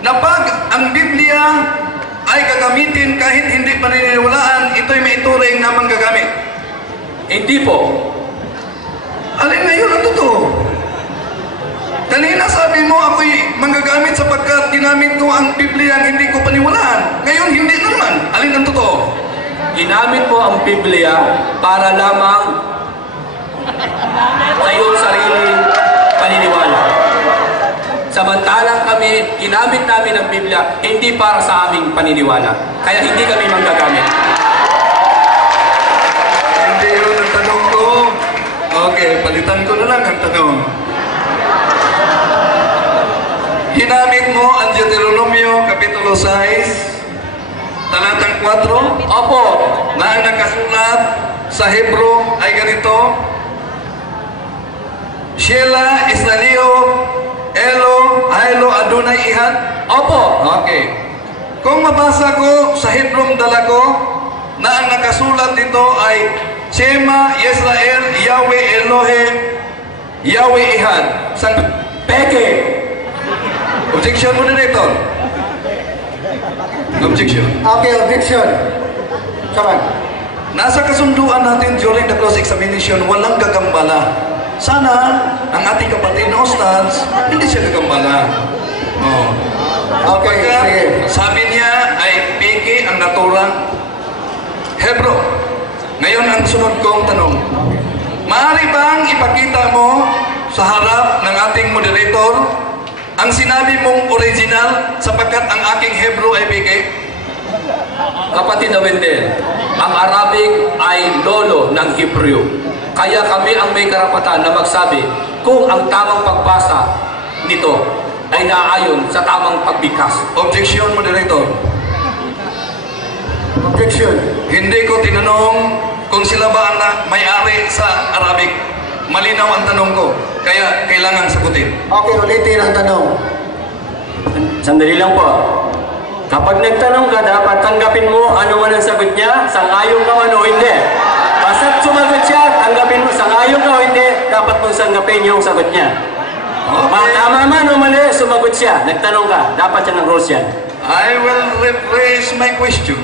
na pag ang Biblia ay gagamitin kahit hindi paniniwalaan, ito'y may ituring na manggagamit. Hindi po. Alin ngayon ang totoo? Kanina sabi mo ako'y manggagamit sapagkat ginamit ko ang Biblia ang hindi ko paniwalaan. Ngayon hindi na naman. Alin ang totoo? Ginamit mo ang Biblia para lamang sa iyong sariling paniniwala. Samantalang kami, ginamit namin ang Biblia hindi para sa aming paniniwala. Kaya hindi kami manggagamit. Hindi yun ang tanong ko. Okay, palitan ko na lang ang tanong. Ginamit mo ang Deuteronomio Kapitulo 6, talatang 4, Opo. na ang nakasulat sa Hebro ay ganito: Shela Israelio Elo Hailo Adonai Ihad. Opo. Okay. Kung mabasa ko sa Hebrong dala ko na ang nakasulat dito ay Shema Yisrael Yahweh Elohe Yahweh Ihad. Peke. Objection mo na ito. Objection. Okay, objection. Saman. Nasa kasunduan natin during the close examination, walang gagambala. Sana ang ating kapatid na Ustads, hindi siya gagambala. Oh. Okay, Pagka sige. sabi niya ay peke ang naturang Hebro. Ngayon ang sunod kong tanong. Maaari bang ipakita mo sa harap ng ating moderator ang sinabi mong original sapagkat ang aking Hebro ay peke? Kapatid na Wendell, ang Arabic ay lolo ng Hebrew. Kaya kami ang may karapatan na magsabi kung ang tamang pagbasa nito ay naayon sa tamang pagbigkas. Objection, moderator. Objection. Hindi ko tinanong kung sila ba ang may-ari sa Arabic. Malinaw ang tanong ko, kaya kailangan sagutin. Okay, ulitin ang tanong. Sandali lang po. Kapag nagtanong ka, dapat tanggapin mo ano man ang sagot niya, sang sang-ayon ka man o hindi. Basta't sumagot siya, tanggapin mo, sang-ayon ka o hindi, dapat mong sanggapin yung sagot niya. Tama man o mali, sumagot siya, nagtanong ka, dapat siya ng rules yan. I will rephrase my question.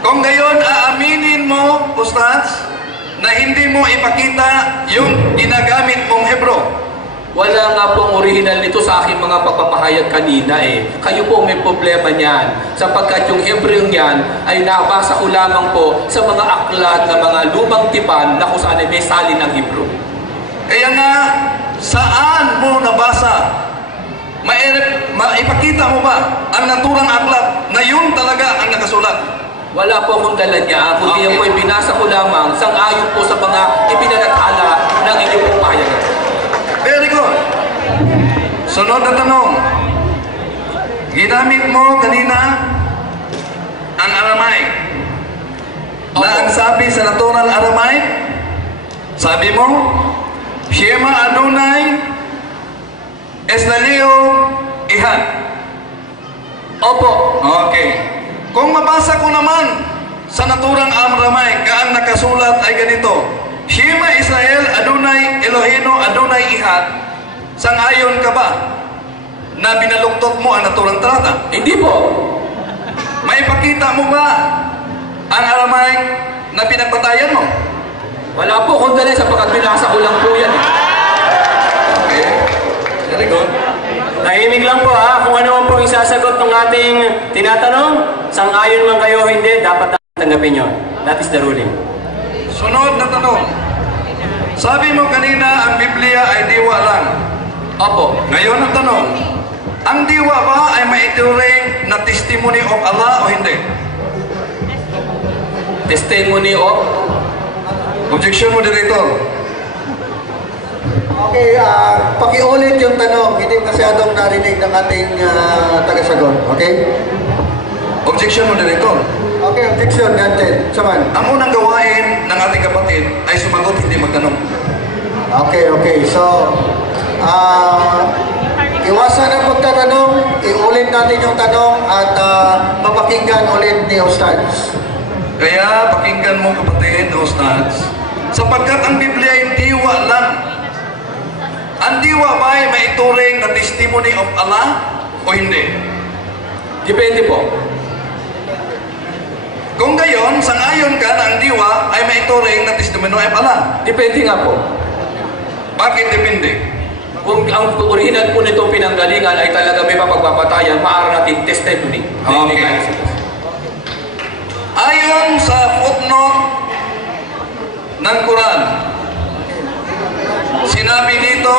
Kung ngayon aaminin mo, Ustads, na hindi mo ipakita yung ginagamit mong Hebro. Wala nga pong original nito sa aking mga pagpapahayag kanina eh. Kayo po may problema niyan. Sapagkat yung Hebreo niyan ay nabasa ko lamang po sa mga aklat na mga lumang tipan na kung saan ay may salin ng Hebro. Kaya nga, saan mo nabasa? Maipakita mo ba ang naturang aklat na yun talaga ang nakasulat? Wala po akong dala niya, kundi Okay. po ay binasa ko lamang sang-ayon po sa mga ipinanathala ng inyong pong pahayagan. Very good. Sunod na tanong. Ginamit mo kanina ang Aramaic. Na ang sabi sa natural Aramaic, sabi mo, Shema Adonai Esnaleo Ihad. Opo. Okay. Kung mabasa ko naman sa naturang Aramaic, ang nakasulat ay ganito, Shema Israel Adonai Eloheno Adonai Ihad, sang-ayon ka ba na binaluktot mo ang naturang talata? Hindi po. Maipakita mo ba ang Aramaic na pinagbatayan mo? Wala po akong dala sapagkat binasa ko lang po yan. Okay. Very good. Tahimik lang po ha, kung ano man po isasagot ng ating tinatanong, sang-ayon man kayo o hindi, dapat tanggapin nyo. That is the ruling. Sunod na tanong. Sabi mo kanina ang Biblia ay diwa lang. Opo. Ngayon ang tanong, ang diwa ba ay maituring na testimony of Allah o hindi? Testimony of... Objection, moderator. Okay, pakiulit yung tanong. Hindi masyadong narinig ng ating tagasagot. Okay? Objection, moderator. Okay, objection, granted. Saman. Ang unang gawain ng ating kapatid ay sumagot, hindi magtanong. Okay. So, iwasan ang pagtatanong, iulit natin yung tanong at mapakinggan ulit ni Ustads. Kaya pakinggan mo kapatid, Ustads, sapagkat ang Biblia ay diwa lang. Ang diwa ba ay maituring na testimony of Allah o hindi? Depende po. Kung gayon, sang-ayon ka na ang diwa ay maituring na testimony of Allah. Depende nga po. Bakit depende? Kung ang original po nitong pinanggalingan ay talaga may mapagpapatayan, maaari natin testimony. Okay. Ayon sa footnote ng Quran, sinabi dito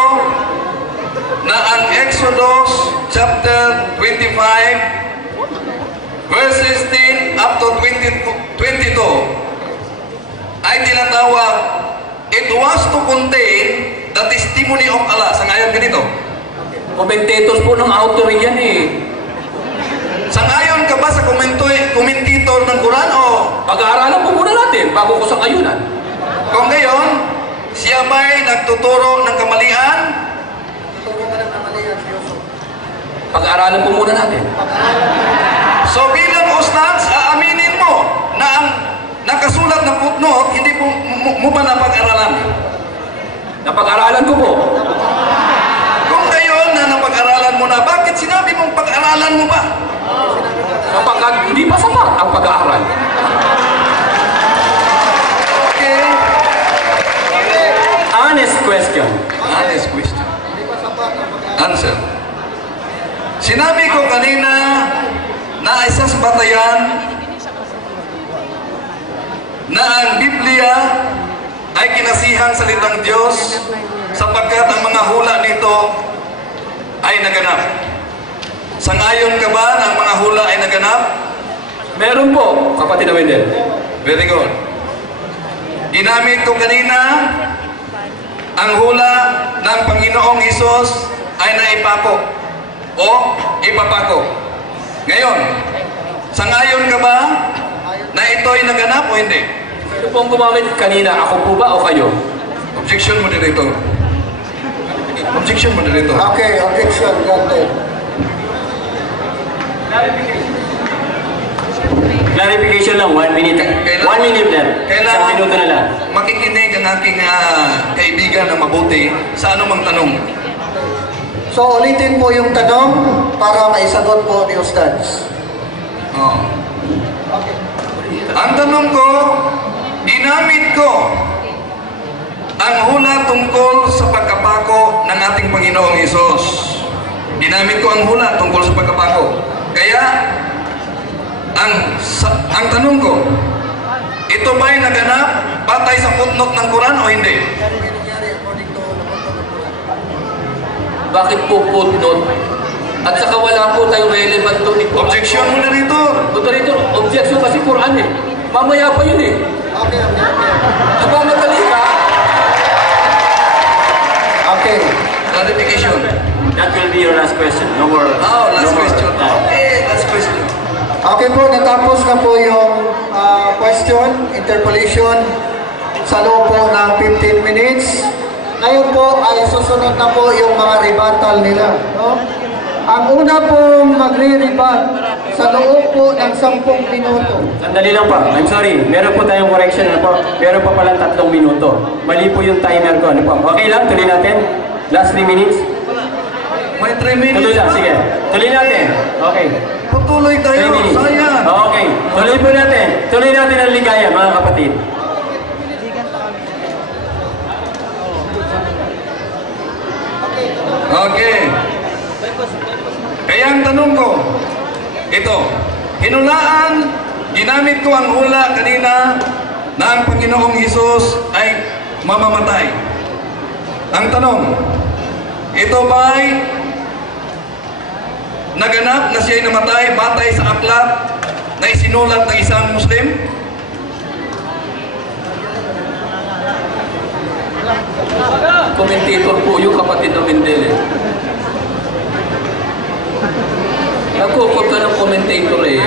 na ang Exodus chapter 25 verses 10 up to 22 ay tinatawag, it was to contain the testimony of Allah. Sangayon ganito. Commentators po ng author yan eh. Sangayon ka ba sa commentator ng Quran o Pag-aaralan po muna natin bago ko sa ayunan. kung gayon, siya ba'y nagtuturo ng kamalian? Pag-aaralan po muna natin. So bilang Ustads, aaminin mo na ang nakasulat na footnote, hindi mo ba napag-aralan? Napag-aaralan ko po. Kung gayon na napag-aralan mo na, bakit sinabi mong pag-aralan mo ba? Kapag hindi pa sapat ang pag-aaral. Okay. Honest question. Honest question. Answer. Sinabi ko kanina na isang batayan na ang Biblia ay kinasihang salitang Diyos sapagkat ang mga hula nito ay naganap. Sangayon ka ba na ang mga hula ay naganap? Meron po, kapatid na Wendell. Very good. Ginamit ko kanina ang hula ng Panginoong Hesus ay naipako o ipapako. Ngayon, sangayon ka ba na ito ay naganap o hindi? Ito pong gumamit kanina, ako po ba o kayo? Objection, moderator. Objection, moderator. Okay, objection, granted. Clarification lang, 1 minute. 1 minute lang. Isang minuto na lang. Makikinig ang aking kaibigan na mabuti sa anumang tanong. So ulitin po yung tanong para maisagot po ni Ustads. Oh. Ang tanong ko, ginamit ko ang hula tungkol sa pagkapako ng ating Panginoong Hesus. Ginamit ko ang hula tungkol sa pagkapako. Kaya, ang tanong ko, ito ba'y naganap batay sa footnote ng Quran o hindi? Bakit po footnote? At saka wala po tayong relevant to ni Quran. Objection mo na rito. Moderator, objection kasi Quran eh. Mamaya pa yun eh. Okay. Nagmamadali ka. Okay. Clarification. That will be your last question. No more. Oh, last no more question. time. Okay, last question. Okay po, natapos na po yung question, interpolation sa loob po ng 15 minutes. Ngayon po ay susunod na po yung mga rebuttal nila. No? Ang una pong magre-rebut sa loob po ng 10 minuto. Sandali lang po. I'm sorry. Meron po tayong correction. Ano po? Meron pa palang 3 minuto. Mali po yung timer ko. Ano po? Okay lang? Tuloy natin. Last 3 minutes. May 3 minutes. Tuloy lang. Sige. Tuloy natin. Okay. Patuloy 3 tayo. minutes. Sayang. Okay. Tuloy po natin. Tuloy natin ang ligaya, mga kapatid. Okay. Kaya ang tanong ko, ito, hinulaan, ginamit ko ang hula kanina na ang Panginoong Hesus ay mamamatay. Ang tanong, ito ba'y naganap na siya'y namatay batay sa aklat na isinulat ng isang Muslim? Commentator po yung kapatid ng Mendel eh. Nagkukot ka ng commentator eh.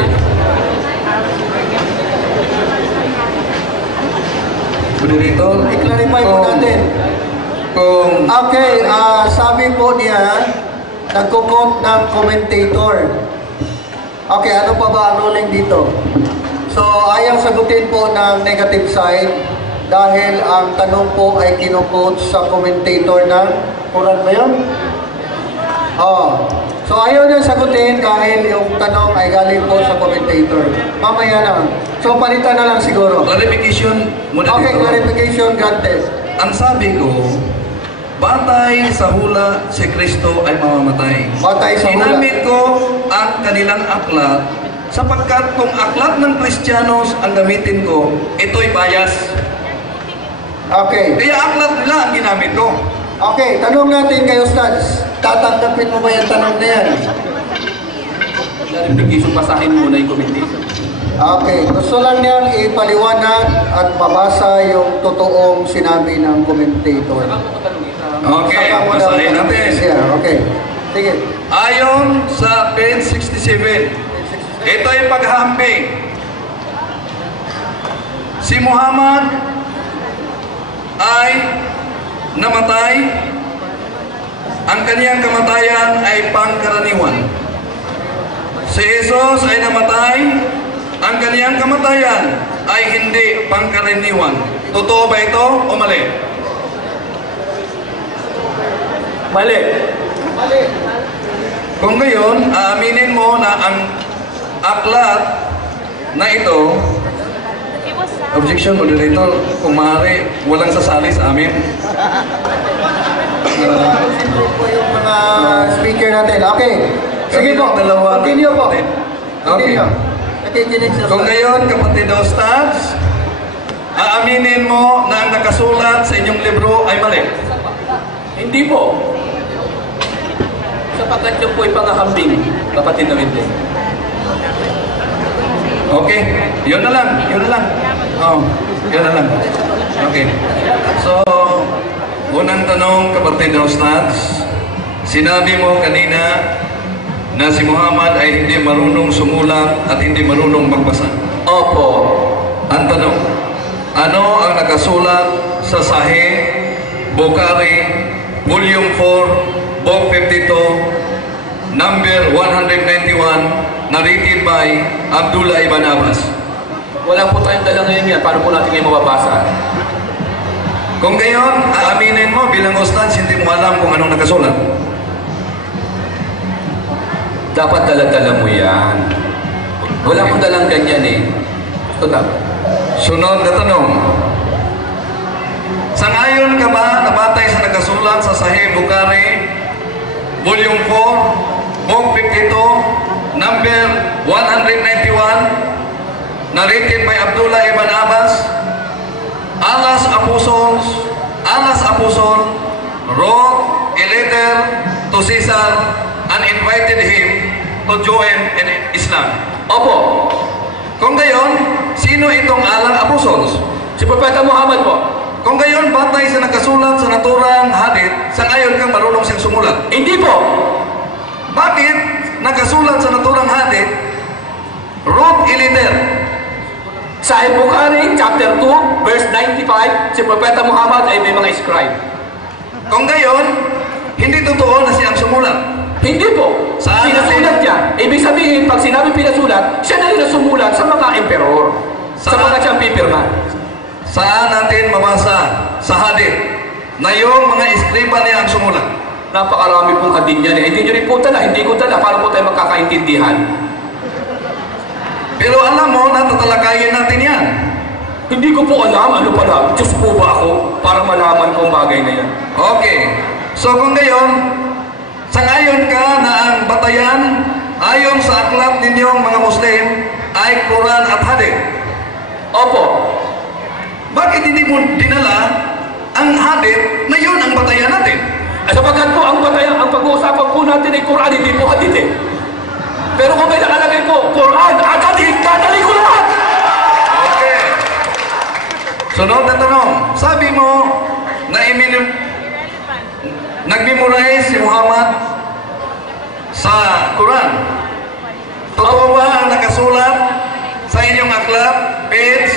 Dito, I-clarify po natin. Kung Okay, sabi po niya, nagkukot ng commentator. Okay, ano pa ba ang ruling dito? So, ayaw sagutin po ng negative side dahil ang tanong po ay kinukot sa commentator ng Quran ba yun? Oh. So, ayaw niya sagutin dahil yung tanong ay galing po sa commentator. Mamaya na. So, palitan na lang siguro. clarification muna Okay, dito. clarification granted. Ang sabi ko, batay sa hula, si Kristo ay mamamatay. Batay sa hula. Ginamit ko ang kanilang aklat sapagkat kung aklat ng Kristiyanos ang gamitin ko, ito'y bias. Okay. Kaya aklat nila ang ginamit ko. Okay, tanong natin kay Ustads. Tatanggapin mo ba yung tanong na yan? Clarification, basahin muna yung commentator. Okay, gusto lang niyang ipaliwanag at mabasa yung totoong sinabi ng commentator. Okay, Saka mo basahin na- natin. Yeah, okay. Sige. Ayon sa page 67, ito ay paghahambing. Si Muhammad ay namatay. Ang kaniyang kamatayan ay pangkaraniwan. Si Jesus ay namatay. Ang kaniyang kamatayan ay hindi pangkaraniwan. Totoo ba ito o mali? Mali. Kung ngayon, aaminin mo na ang aklat na ito, objection moderator, kung maaari, walang sasali sa amin. Sino po yung mga speaker natin? Okay. Sige Kami po. lang dalawa. Continue po. Okay. Continue. Nakikinig si Kung Ustads. ngayon, kapatid Ustads, aaminin mo na ang nakasulat sa inyong libro ay mali. Hindi po. Sapagkat yung po ay pangahambing, kapatid na Mendel. Okay, yun na lang, yun na lang. Oh, yun na lang. Okay. So, unang tanong, kapatid Ustads, sinabi mo kanina na si Muhammad ay hindi marunong sumulat at hindi marunong magbasa. Opo. Ang tanong, ano ang nakasulat sa Sahih Bukhari, Volume 4, Book 52, number 191, narrated by Abdullah ibn Abbas? Wala po tayong dala ngayon yan. Paano po natin ngayon mababasa? Kung gayon, aaminin mo bilang ustad, hindi mo alam kung anong nakasulat. Dapat dala-dala mo yan. Wala akong dalang ganyan eh. Ito dapat. Sunod na tanong. Sangayon ka ba na batay sa nakasulat sa Sahih Bukhari, Volume 4, Book 52, number 191, narrated by Abdullah ibn Abbas, Allah's apostle wrote a letter to Caesar and invited him to join in Islam. Opo. Kung gayon, sino itong Allah's apostles? Si Propeta Muhammad po. Kung gayon, batay sa nakasulat sa naturang hadith, sangayon kang marunong siyang sumulat. Hindi po. Bakit nakasulat sa naturang hadith, wrote a letter? Sahih Bukhari, chapter 2, verse 95, si Propeta Muhammad ay may mga scribe. Kung gayon, hindi totoo na siyang sumulat. Hindi po. Saan Pinasulat niya. Ibig sabihin, pag sinabi pinasulat, siya na rin ang sumulat sa mga emperor. Sa mga siyang pipirma. Saan natin mabasa sa hadith na yung mga eskriba niya ang sumulat? Napakarami pong hadith yan eh. Hindi nyo rin po tala, hindi ko tala. Paano po tayo magkakaintindihan? Pero alam mo, natatalakayin natin yan. Hindi ko po alam, ano pala, Diyos po ba ako para malaman ko ang bagay na yan? Okay. So kung gayon, sangayon ka na ang batayan ayon sa aklat ninyong mga Muslim ay Quran at Hadith. Opo. Bakit hindi mo dinala ang Hadith na yun ang batayan natin? Sapagkat po ang batayan, ang pag-uusapan po natin ay Quran, hindi po Hadith eh. Pero kung may nakalagay po, Quran at Hadith, dadali ko lahat! Okay. Sunod na tanong. Sabi mo na nag-memorize si Muhammad sa Quran. Totoo ba ang nakasulat sa inyong aklat, page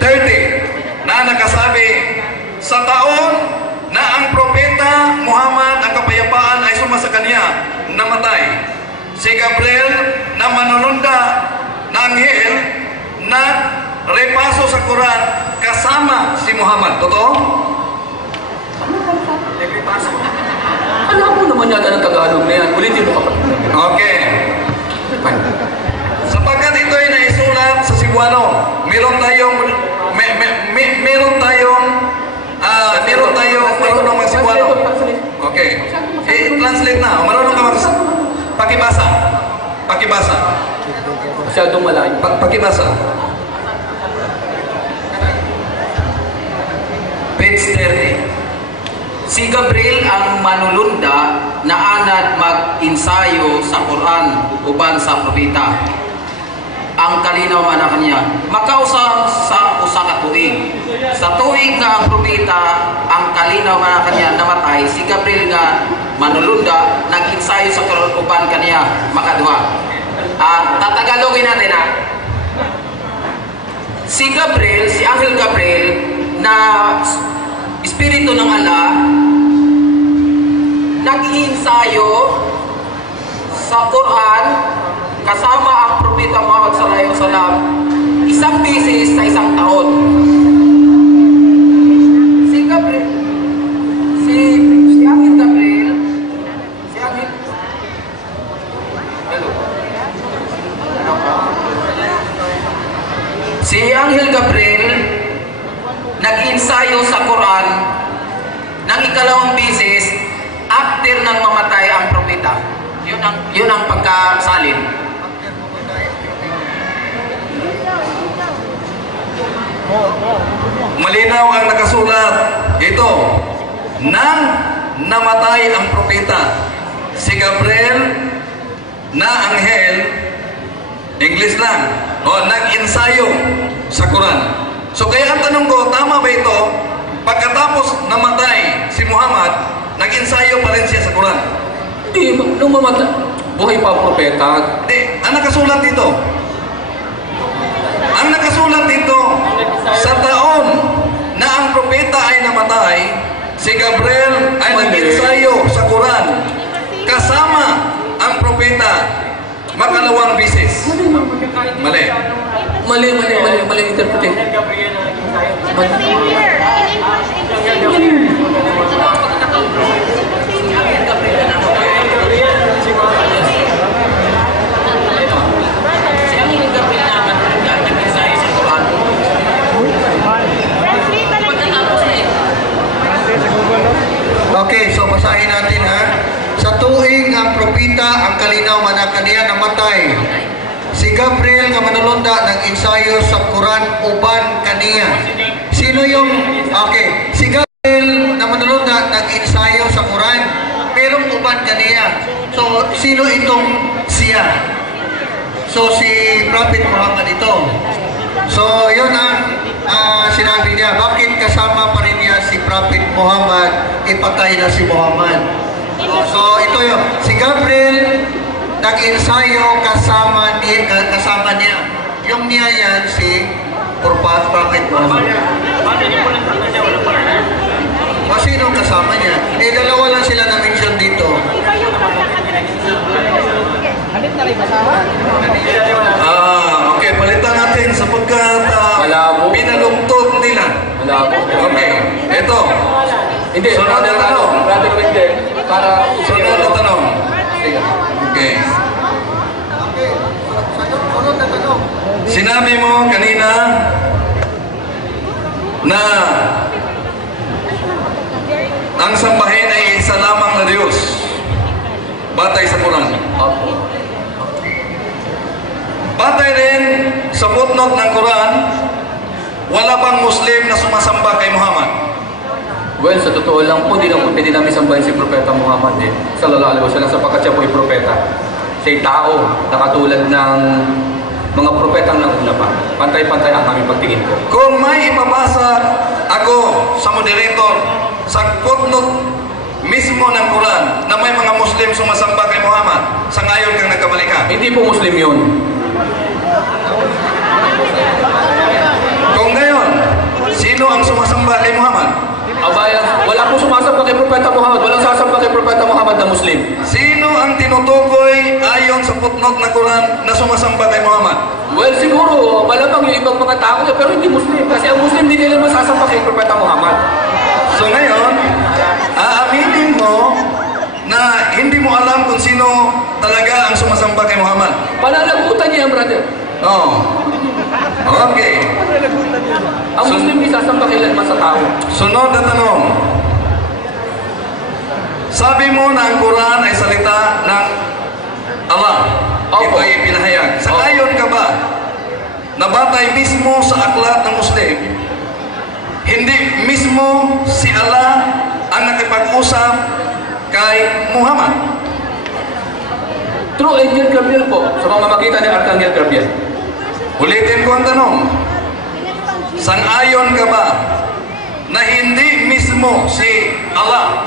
30, na nakasabi, sa taon na ang propeta Muhammad ang kapayapaan ay sumasa kanya, namatay. Si Gabriel na manununda na anghel na repaso sa Quran kasama si Muhammad. Totoo? Alam mo naman yata ng Tagalog na yan. Ulitin mo kapag. Okay. Sapagkat ito ay naisulat sa Cebuano, meron tayong marunong mag Cebuano. Okay. I-translate na. Marunong ka mag Pakibasa. Masyadong malayo. Pakibasa. Page 30. Si Gabriel ang manulunda na anad mag-insayo sa Quran uban sa propeta. Ang kalinaw man na kanya. Makausa sa usa ka tuig. Sa tuig nga ang propeta ang kalinaw man na kanya namatay, si Gabriel nga manulunda nag-insayo sa Quran uban kaniya makaduha. Tatagalogin natin ha. Si Gabriel, si Anghel Gabriel na Espiritu ng Allah nag-iinsayo sa Quran kasama ang Propeta Muhammad sallallahu alaihi wasallam isang beses sa isang taon. Si Gabriel, si Anghel Gabriel, si Anghel Gabriel nag-insayo sa Quran ng ikalawang beses after nang mamatay ang propeta. Yun ang pagkasalin. Malinaw ang nakasulat. Ito, nang namatay ang propeta, si Gabriel na anghel, English lang, nag-insayo sa Quran. So kaya ang tanong ko, tama ba ito? Pagkatapos namatay si Muhammad, nag-insayo pa rin siya sa Quran? Hindi, nung mamatay, buhay pa ang propeta. Hindi, ang nakasulat dito. Ang nakasulat dito, sa taon na ang propeta ay namatay, si Gabriel ay nag-insayo sa Quran. Kasama ang propeta, makalawang bisis. Mali. Mali interpretation. Okay, so basahin natin ha. Sa tuig ang propita ang kalinaw manakaniya namatay. Si Gabriel nga manulunda ng ensayo sa Quran uban kaniya. Sino yung si Gabriel na manulunda ng ensayo sa Quran merong uban kaniya. So sino itong siya? So si Prophet Muhammad ito. So yun ang sinabi niya. Bakit kasama pa rin niya si Prophet Muhammad, ipatay na si Muhammad? So ito yun. Si Gabriel nag-ensayo kasama niya. Yung niya yan si Prophet Muhammad. O sino kasama niya? Dalawa lang sila na-mention dito. Okay, palitan natin sapagkat pinalugtod nila. Okay, ito. Hindi, sunod na tanong. Sunod na tanong. Okay. Sinabi mo kanina na ang sambahin ay isa lamang na Diyos. Batay sa Quran. Batay rin sa footnote ng Quran, wala bang Muslim na sumasamba kay Muhammad? Well, sa totoo lang po, di lang po pwede namin sambahin si Propeta Muhammad sallallahu alaihi wasallam sapagkat siya po ay propeta. Siya'y tao na katulad ng mga propetang nanguna pa. Pantay-pantay ang aming pagtingin ko. Kung may ipabasa ako sa moderator sa footnote mismo ng Quran na may mga Muslim sumasamba kay Muhammad, sa ngayon kang nagkamali ka. Hindi po Muslim yun. Kung ngayon, sino ang sumasamba kay Muhammad? Abaya, wala po sumasamba kay Propeta Muhammad. Walang sasamba kay Propeta Muhammad na Muslim. Sino ang tinutukoy ayon sa footnote ng Quran na sumasamba kay Muhammad? Well, siguro, malamang yung ibang mga tao pero hindi Muslim. Kasi ang Muslim hindi nila masasamba kay Propeta Muhammad. So ngayon, aaminin mo na hindi mo alam kung sino talaga ang sumasamba kay Muhammad. Pananagutan niya, brother. Oh. Okay. Ang Muslim hindi sasamba kailanman sa tao. Sunod na tanong. Sabi mo na ang Quran ay salita ng Allah. Ito ay pinahayag. Sa ayon ka ba na batay mismo sa aklat ng Muslim, hindi mismo si Allah ang nakipag-usap kay Muhammad? True Angel Gabriel po, sa pamamagitan ni Archangel Gabriel. Ulitin ko ang tanong. Sang-ayon ka ba na hindi mismo si Allah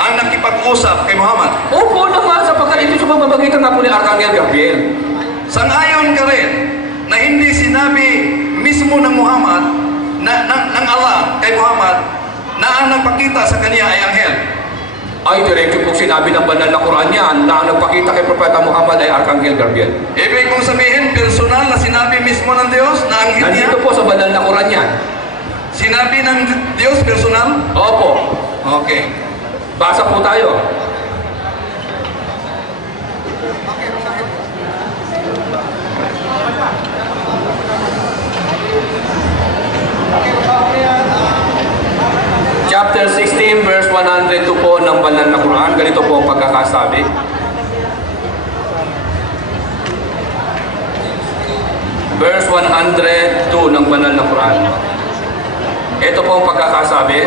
ang nakipag-usap kay Muhammad? Opo naman, sapagkat ito sa pamamagitan nga po ni Archangel Gabriel. Sang-ayon ka rin na hindi sinabi mismo ng Muhammad, ng Allah kay Muhammad, na ang nagpakita sa kanya ay anghel? Ay, diretso po sinabi ng banal na Quran yan na ang nagpakita kay Propeta Muhammad ay Archangel Gabriel. Ibig kong sabihin, personal na sinabi mismo ng Diyos na anghel niya? Nandito po sa banal na Quran yan. Sinabi ng Diyos personal? Opo. Okay. Basa po tayo. Chapter 16, verse 102 po ng banal na Quran. Ganito po ang pagkakasabi. Verse 102 ng banal na Quran. Ito po ang pagkakasabi.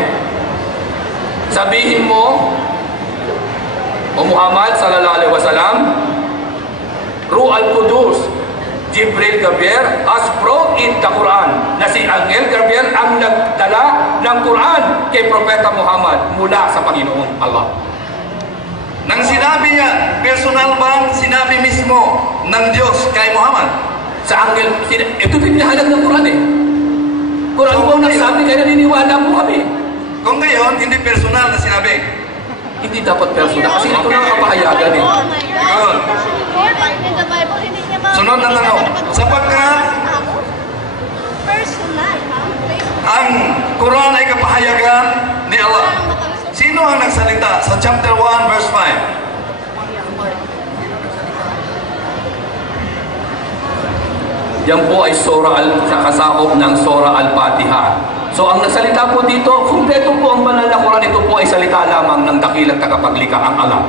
Sabihin mo, O Muhammad sallallahu alaihi wasallam, Ruh al-Qudus, Jibril Gabriel has brought in the Quran, na si Angel Gabriel ang nagdala ng Quran kay Propeta Muhammad mula sa Panginoong Allah. Nang sinabi niya, personal bang sinabi mismo ng Diyos kay Muhammad? Sa Angel, ito pinahayag ng Quran eh. Quran po nagsabi, kaya naniniwala po kami. Kung ngayon, hindi personal na sinabi. Hindi dapat personal kasi ito na ang kapahayagan eh. Sunod na tanong. Sapagkat Ang Quran ay kapahayagan ni Allah. Sino ang nagsalita sa chapter 1 verse 5? Yan po ay kasakop ng Surah Al-Fatiha. So ang nagsalita po dito, kumpleto po ang banal na Quran. Ito po ay salita lamang ng dakilang tagapaglikha, ang Allah.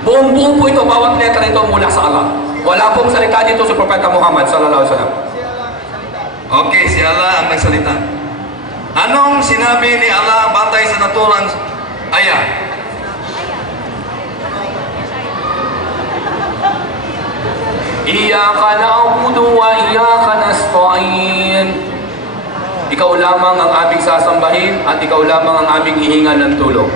Buong-buo po ito, bawat letra nito mula sa Allah. Wala pong salita dito sa Propeta Muhammad sallallahu alaihi wasallam. Okay, si Allah ang nagsalita. Anong sinabi ni Allah batay sa naturang ayat? Iyyaka na'budu wa iyyaka nasta'in. Ikaw lamang ang aming sasambahin at ikaw lamang ang aming hihingan ng tulong.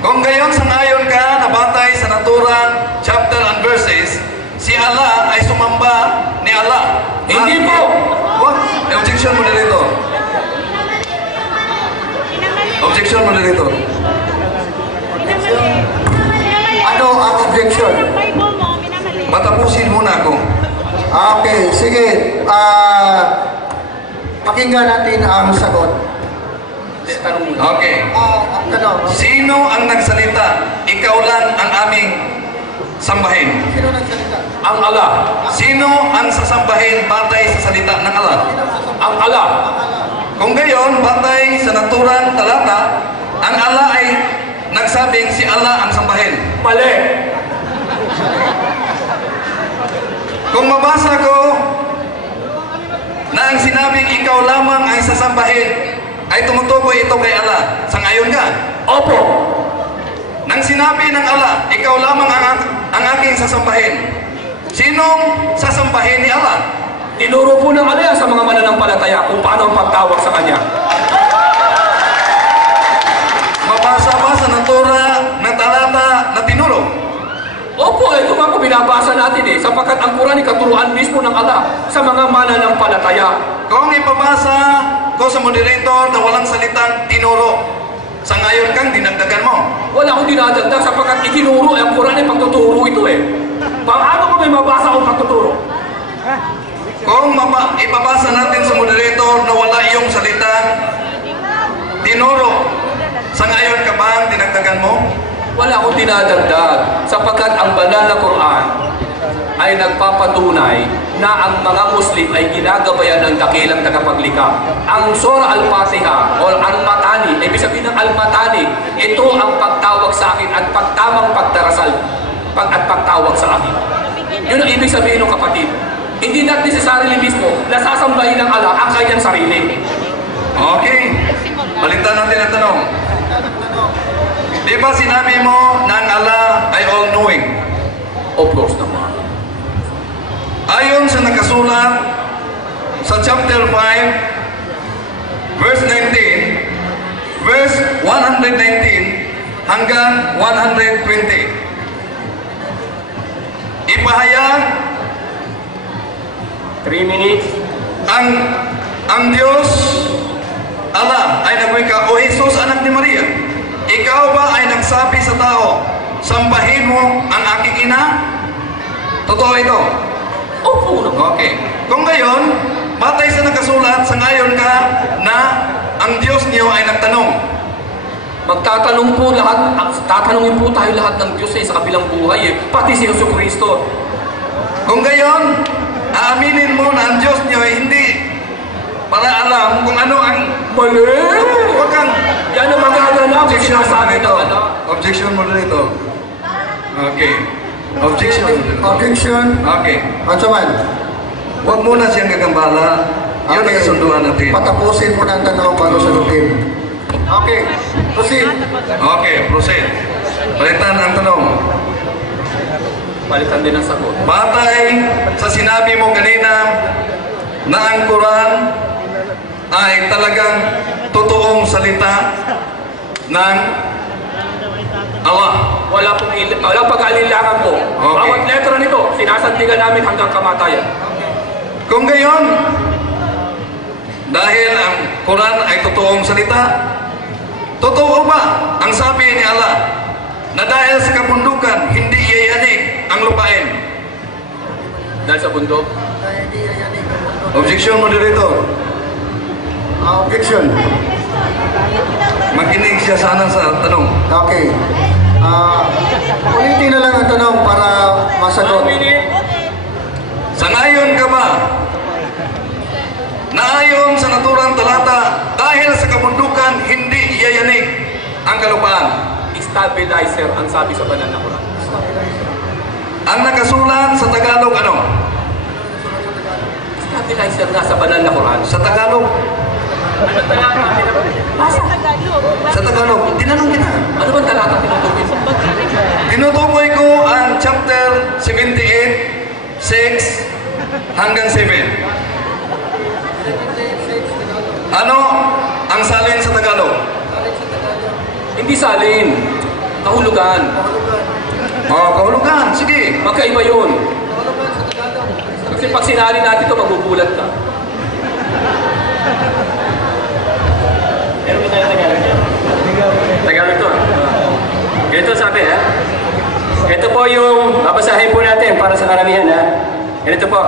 Kung gayon sangayon ka na batay sa naturang chapter and verses, si Allah ay sumamba ni Allah. Hindi po! What? Objection mo dito. Objection mo dito. Ano ang objection? Matapusin muna ako. Okay, sige. Pakinggan natin ang sagot. Okay. Ang tanong. Sino ang nagsalita? Ikaw lang ang aming sambahin. Sino nagsalita? Ang Allah. Sino ang sasambahin batay sa salita ng Allah? Ang Allah. Kung gayon, batay sa naturang talata, ang Allah ay nagsabing si Allah ang sambahin. Mali. Kung mabasa ko na ang sinabing ikaw lamang ang sasambahin, ay tumutukoy ito kay Allah. Sangayon ka? Opo. Nang sinabi ng Allah, ikaw lamang ang aking sasambahin, sinong sasambahin ni Allah? Tinuro po ng Allah sa mga mananampalataya kung paano ang pagtawag sa Kanya. Mabasa ba sa natura ng talata na tinuro? Opo, ito nga po binabasa natin sapagkat ang Quran ay katuruan mismo ng Allah sa mga mananampalataya. Kung ipabasa ko sa moderator na walang salitang tinuro, sangayon kang dinagdagan mo. Wala akong dinadagdag sapagkat itinuro ang Quran ay pagtuturo ito Paano ko may mabasa akong pagtuturo? Kung ipabasa natin sa moderator na wala yung salitang tinuro, sangayon ka bang dinagdagan mo? Wala akong dinadagdag sapagkat ang banal na Quran ay nagpapatunay na ang mga Muslim ay ginagabayan ng dakilang tagapaglikha. Ang Surah Al-Fatiha o Al-Matani, ibig sabihin ng Al-Matani, ito ang pagtawag sa akin at pagtamang pagdarasal at pagtawag sa akin. Yun ang ibig sabihin ng kapatid. Hindi natin necessarily mismo nasasambahin ng Allah ang kanyang sarili. Okay. Balitan natin ang tanong. Di ba sinabi mo na ang Allah ay all-knowing? Of course naman. Ayon sa nakasulat sa chapter 5, verse 19, verse 119 hanggang 120. Ipahayag 3 minutes. ang Diyos Allah ay nagwika, O Jesus, anak ni Maria, ikaw ba ay nagsabi sa tao, sambahin mo ang aking ina? Totoo ito? Opo naman. Okay. Kung ngayon, batay sa nakasulat, sangayon ka na ang Diyos niyo ay nagtanong. Magtatanong po lahat, tatanungin po tayo lahat ng Diyos sa kabilang buhay pati si Jesucristo. Kung gayon, aaminin mo na ang Diyos niyo ay hindi para alam kung ano ang Mali! Huwag kang Yan ang magaganap. objection mo Sinasabi dito. ng Allah. Objection mo dito. Okay. Objection mo dito. Objection. Okay. Ansaman? Huwag muna siyang gagambala. Yun ang kasunduan natin. Patapusin mo ng tanong bago sagutin. Okay. Proceed. Okay, proceed. Palitan ang tanong. Palitan din ang sagot. Batay sa sinabi mo kanina na ang Quran ay talagang totoong salita ng Allah. Wala pag-alilangan po. Okay. Bawat letra nito, sinasandigan namin hanggang kamatayan. Kung gayon, dahil ang Quran ay totoong salita, totoo ba ang sabi ni Allah na dahil sa kabundukan, hindi yayanig ang lupain? Dahil sa bundok. Objection, moderator. Objection. Makinig siya sana sa tanong. Okay. Ulitin na lang ang tanong para masagot. Sangayon ka ba na ayon sa naturang talata, dahil sa kabundukan, hindi iyayanig ang kalupaan? Stabilizer ang sabi sa banal na Quran. Ang nakasulat sa Tagalog ano? Stabilizer nga sa banal na Quran. Sa Tagalog. Sa Tagalog. Tinanong kita. Ano bang talata tinutukoy? Tinutukoy ko ang chapter 78, 6 hanggang 7. Ano ang salin sa Tagalog? Hindi salin. Kahulugan. Oh, kahulugan. Sige. Magkaiba yun. Kasi pag sinali natin ito, magugulat ka. Meron ba tayo Tagalog yan? Tagalog to. Ganito sabi ha. Ito po yung, babasahin po natin para sa karamihan ha. Ganito po.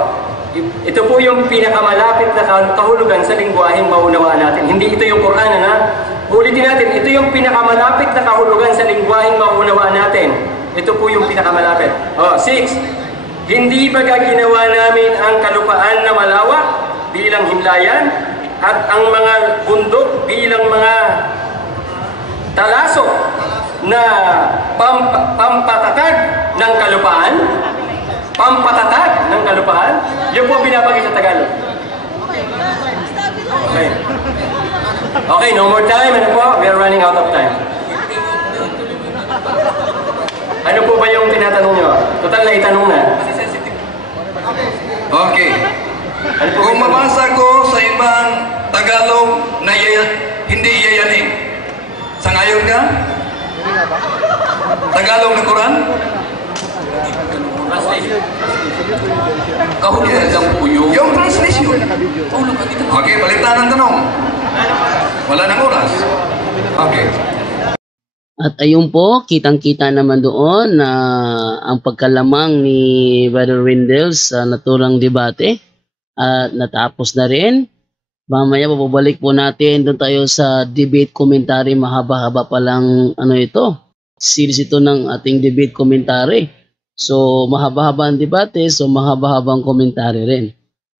Ito po yung pinakamalapit na kahulugan sa lingwaheng maunawaan natin. Hindi ito yung Quran ha. Ulitin natin, ito yung pinakamalapit na kahulugan sa lingwaheng maunawaan natin. Ito po yung pinakamalapit. 6. Hindi ba ginawa namin ang kalupaan na malawak bilang himlayan at ang mga bundok bilang mga talasok na pampatatag ng kalupaan? Pampatatag ng kalupaan? Yun po binabagay sa Tagalog. Okay. Okay, no more time. Ano po? We are running out of time. Ano po ba yung tinatanong nyo? Total na itanong na. Okay. Ano po Kung mabasa ko sa ibang Tagalog na hindi iyayanig, sangayon ka? Tagalog ng Quran? Kahulugan lang po yun. Yung translation. Kahulugan dito. Okay, balitan ang tanong. Wala nang oras. Okay. At ayun po, kitang-kita naman doon na ang pagkalamang ni Brother Wendell sa naturang debate at natapos na rin. Mamaya babalik po natin doon tayo sa debate commentary. Mahaba-haba pa lang ito. Series ito ng ating debate commentary. So mahaba-haba ang debate, so mahaba-habang commentary rin.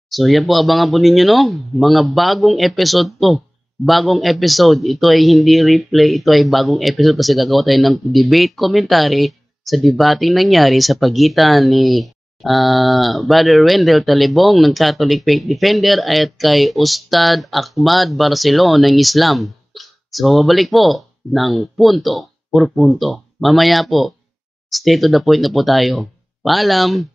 So yan po, abangan po ninyo mga bagong episode to. Bagong episode, ito ay hindi replay, ito ay bagong episode kasi gagawa tayo ng debate commentary sa debating nangyari sa pagitan ni Brother Wendell Talibong ng Catholic Faith Defender at kay Ustad Ahmad Barcelon ng Islam. So babalik po ng punto por punto. Mamaya po, stay to the point na po tayo. Paalam!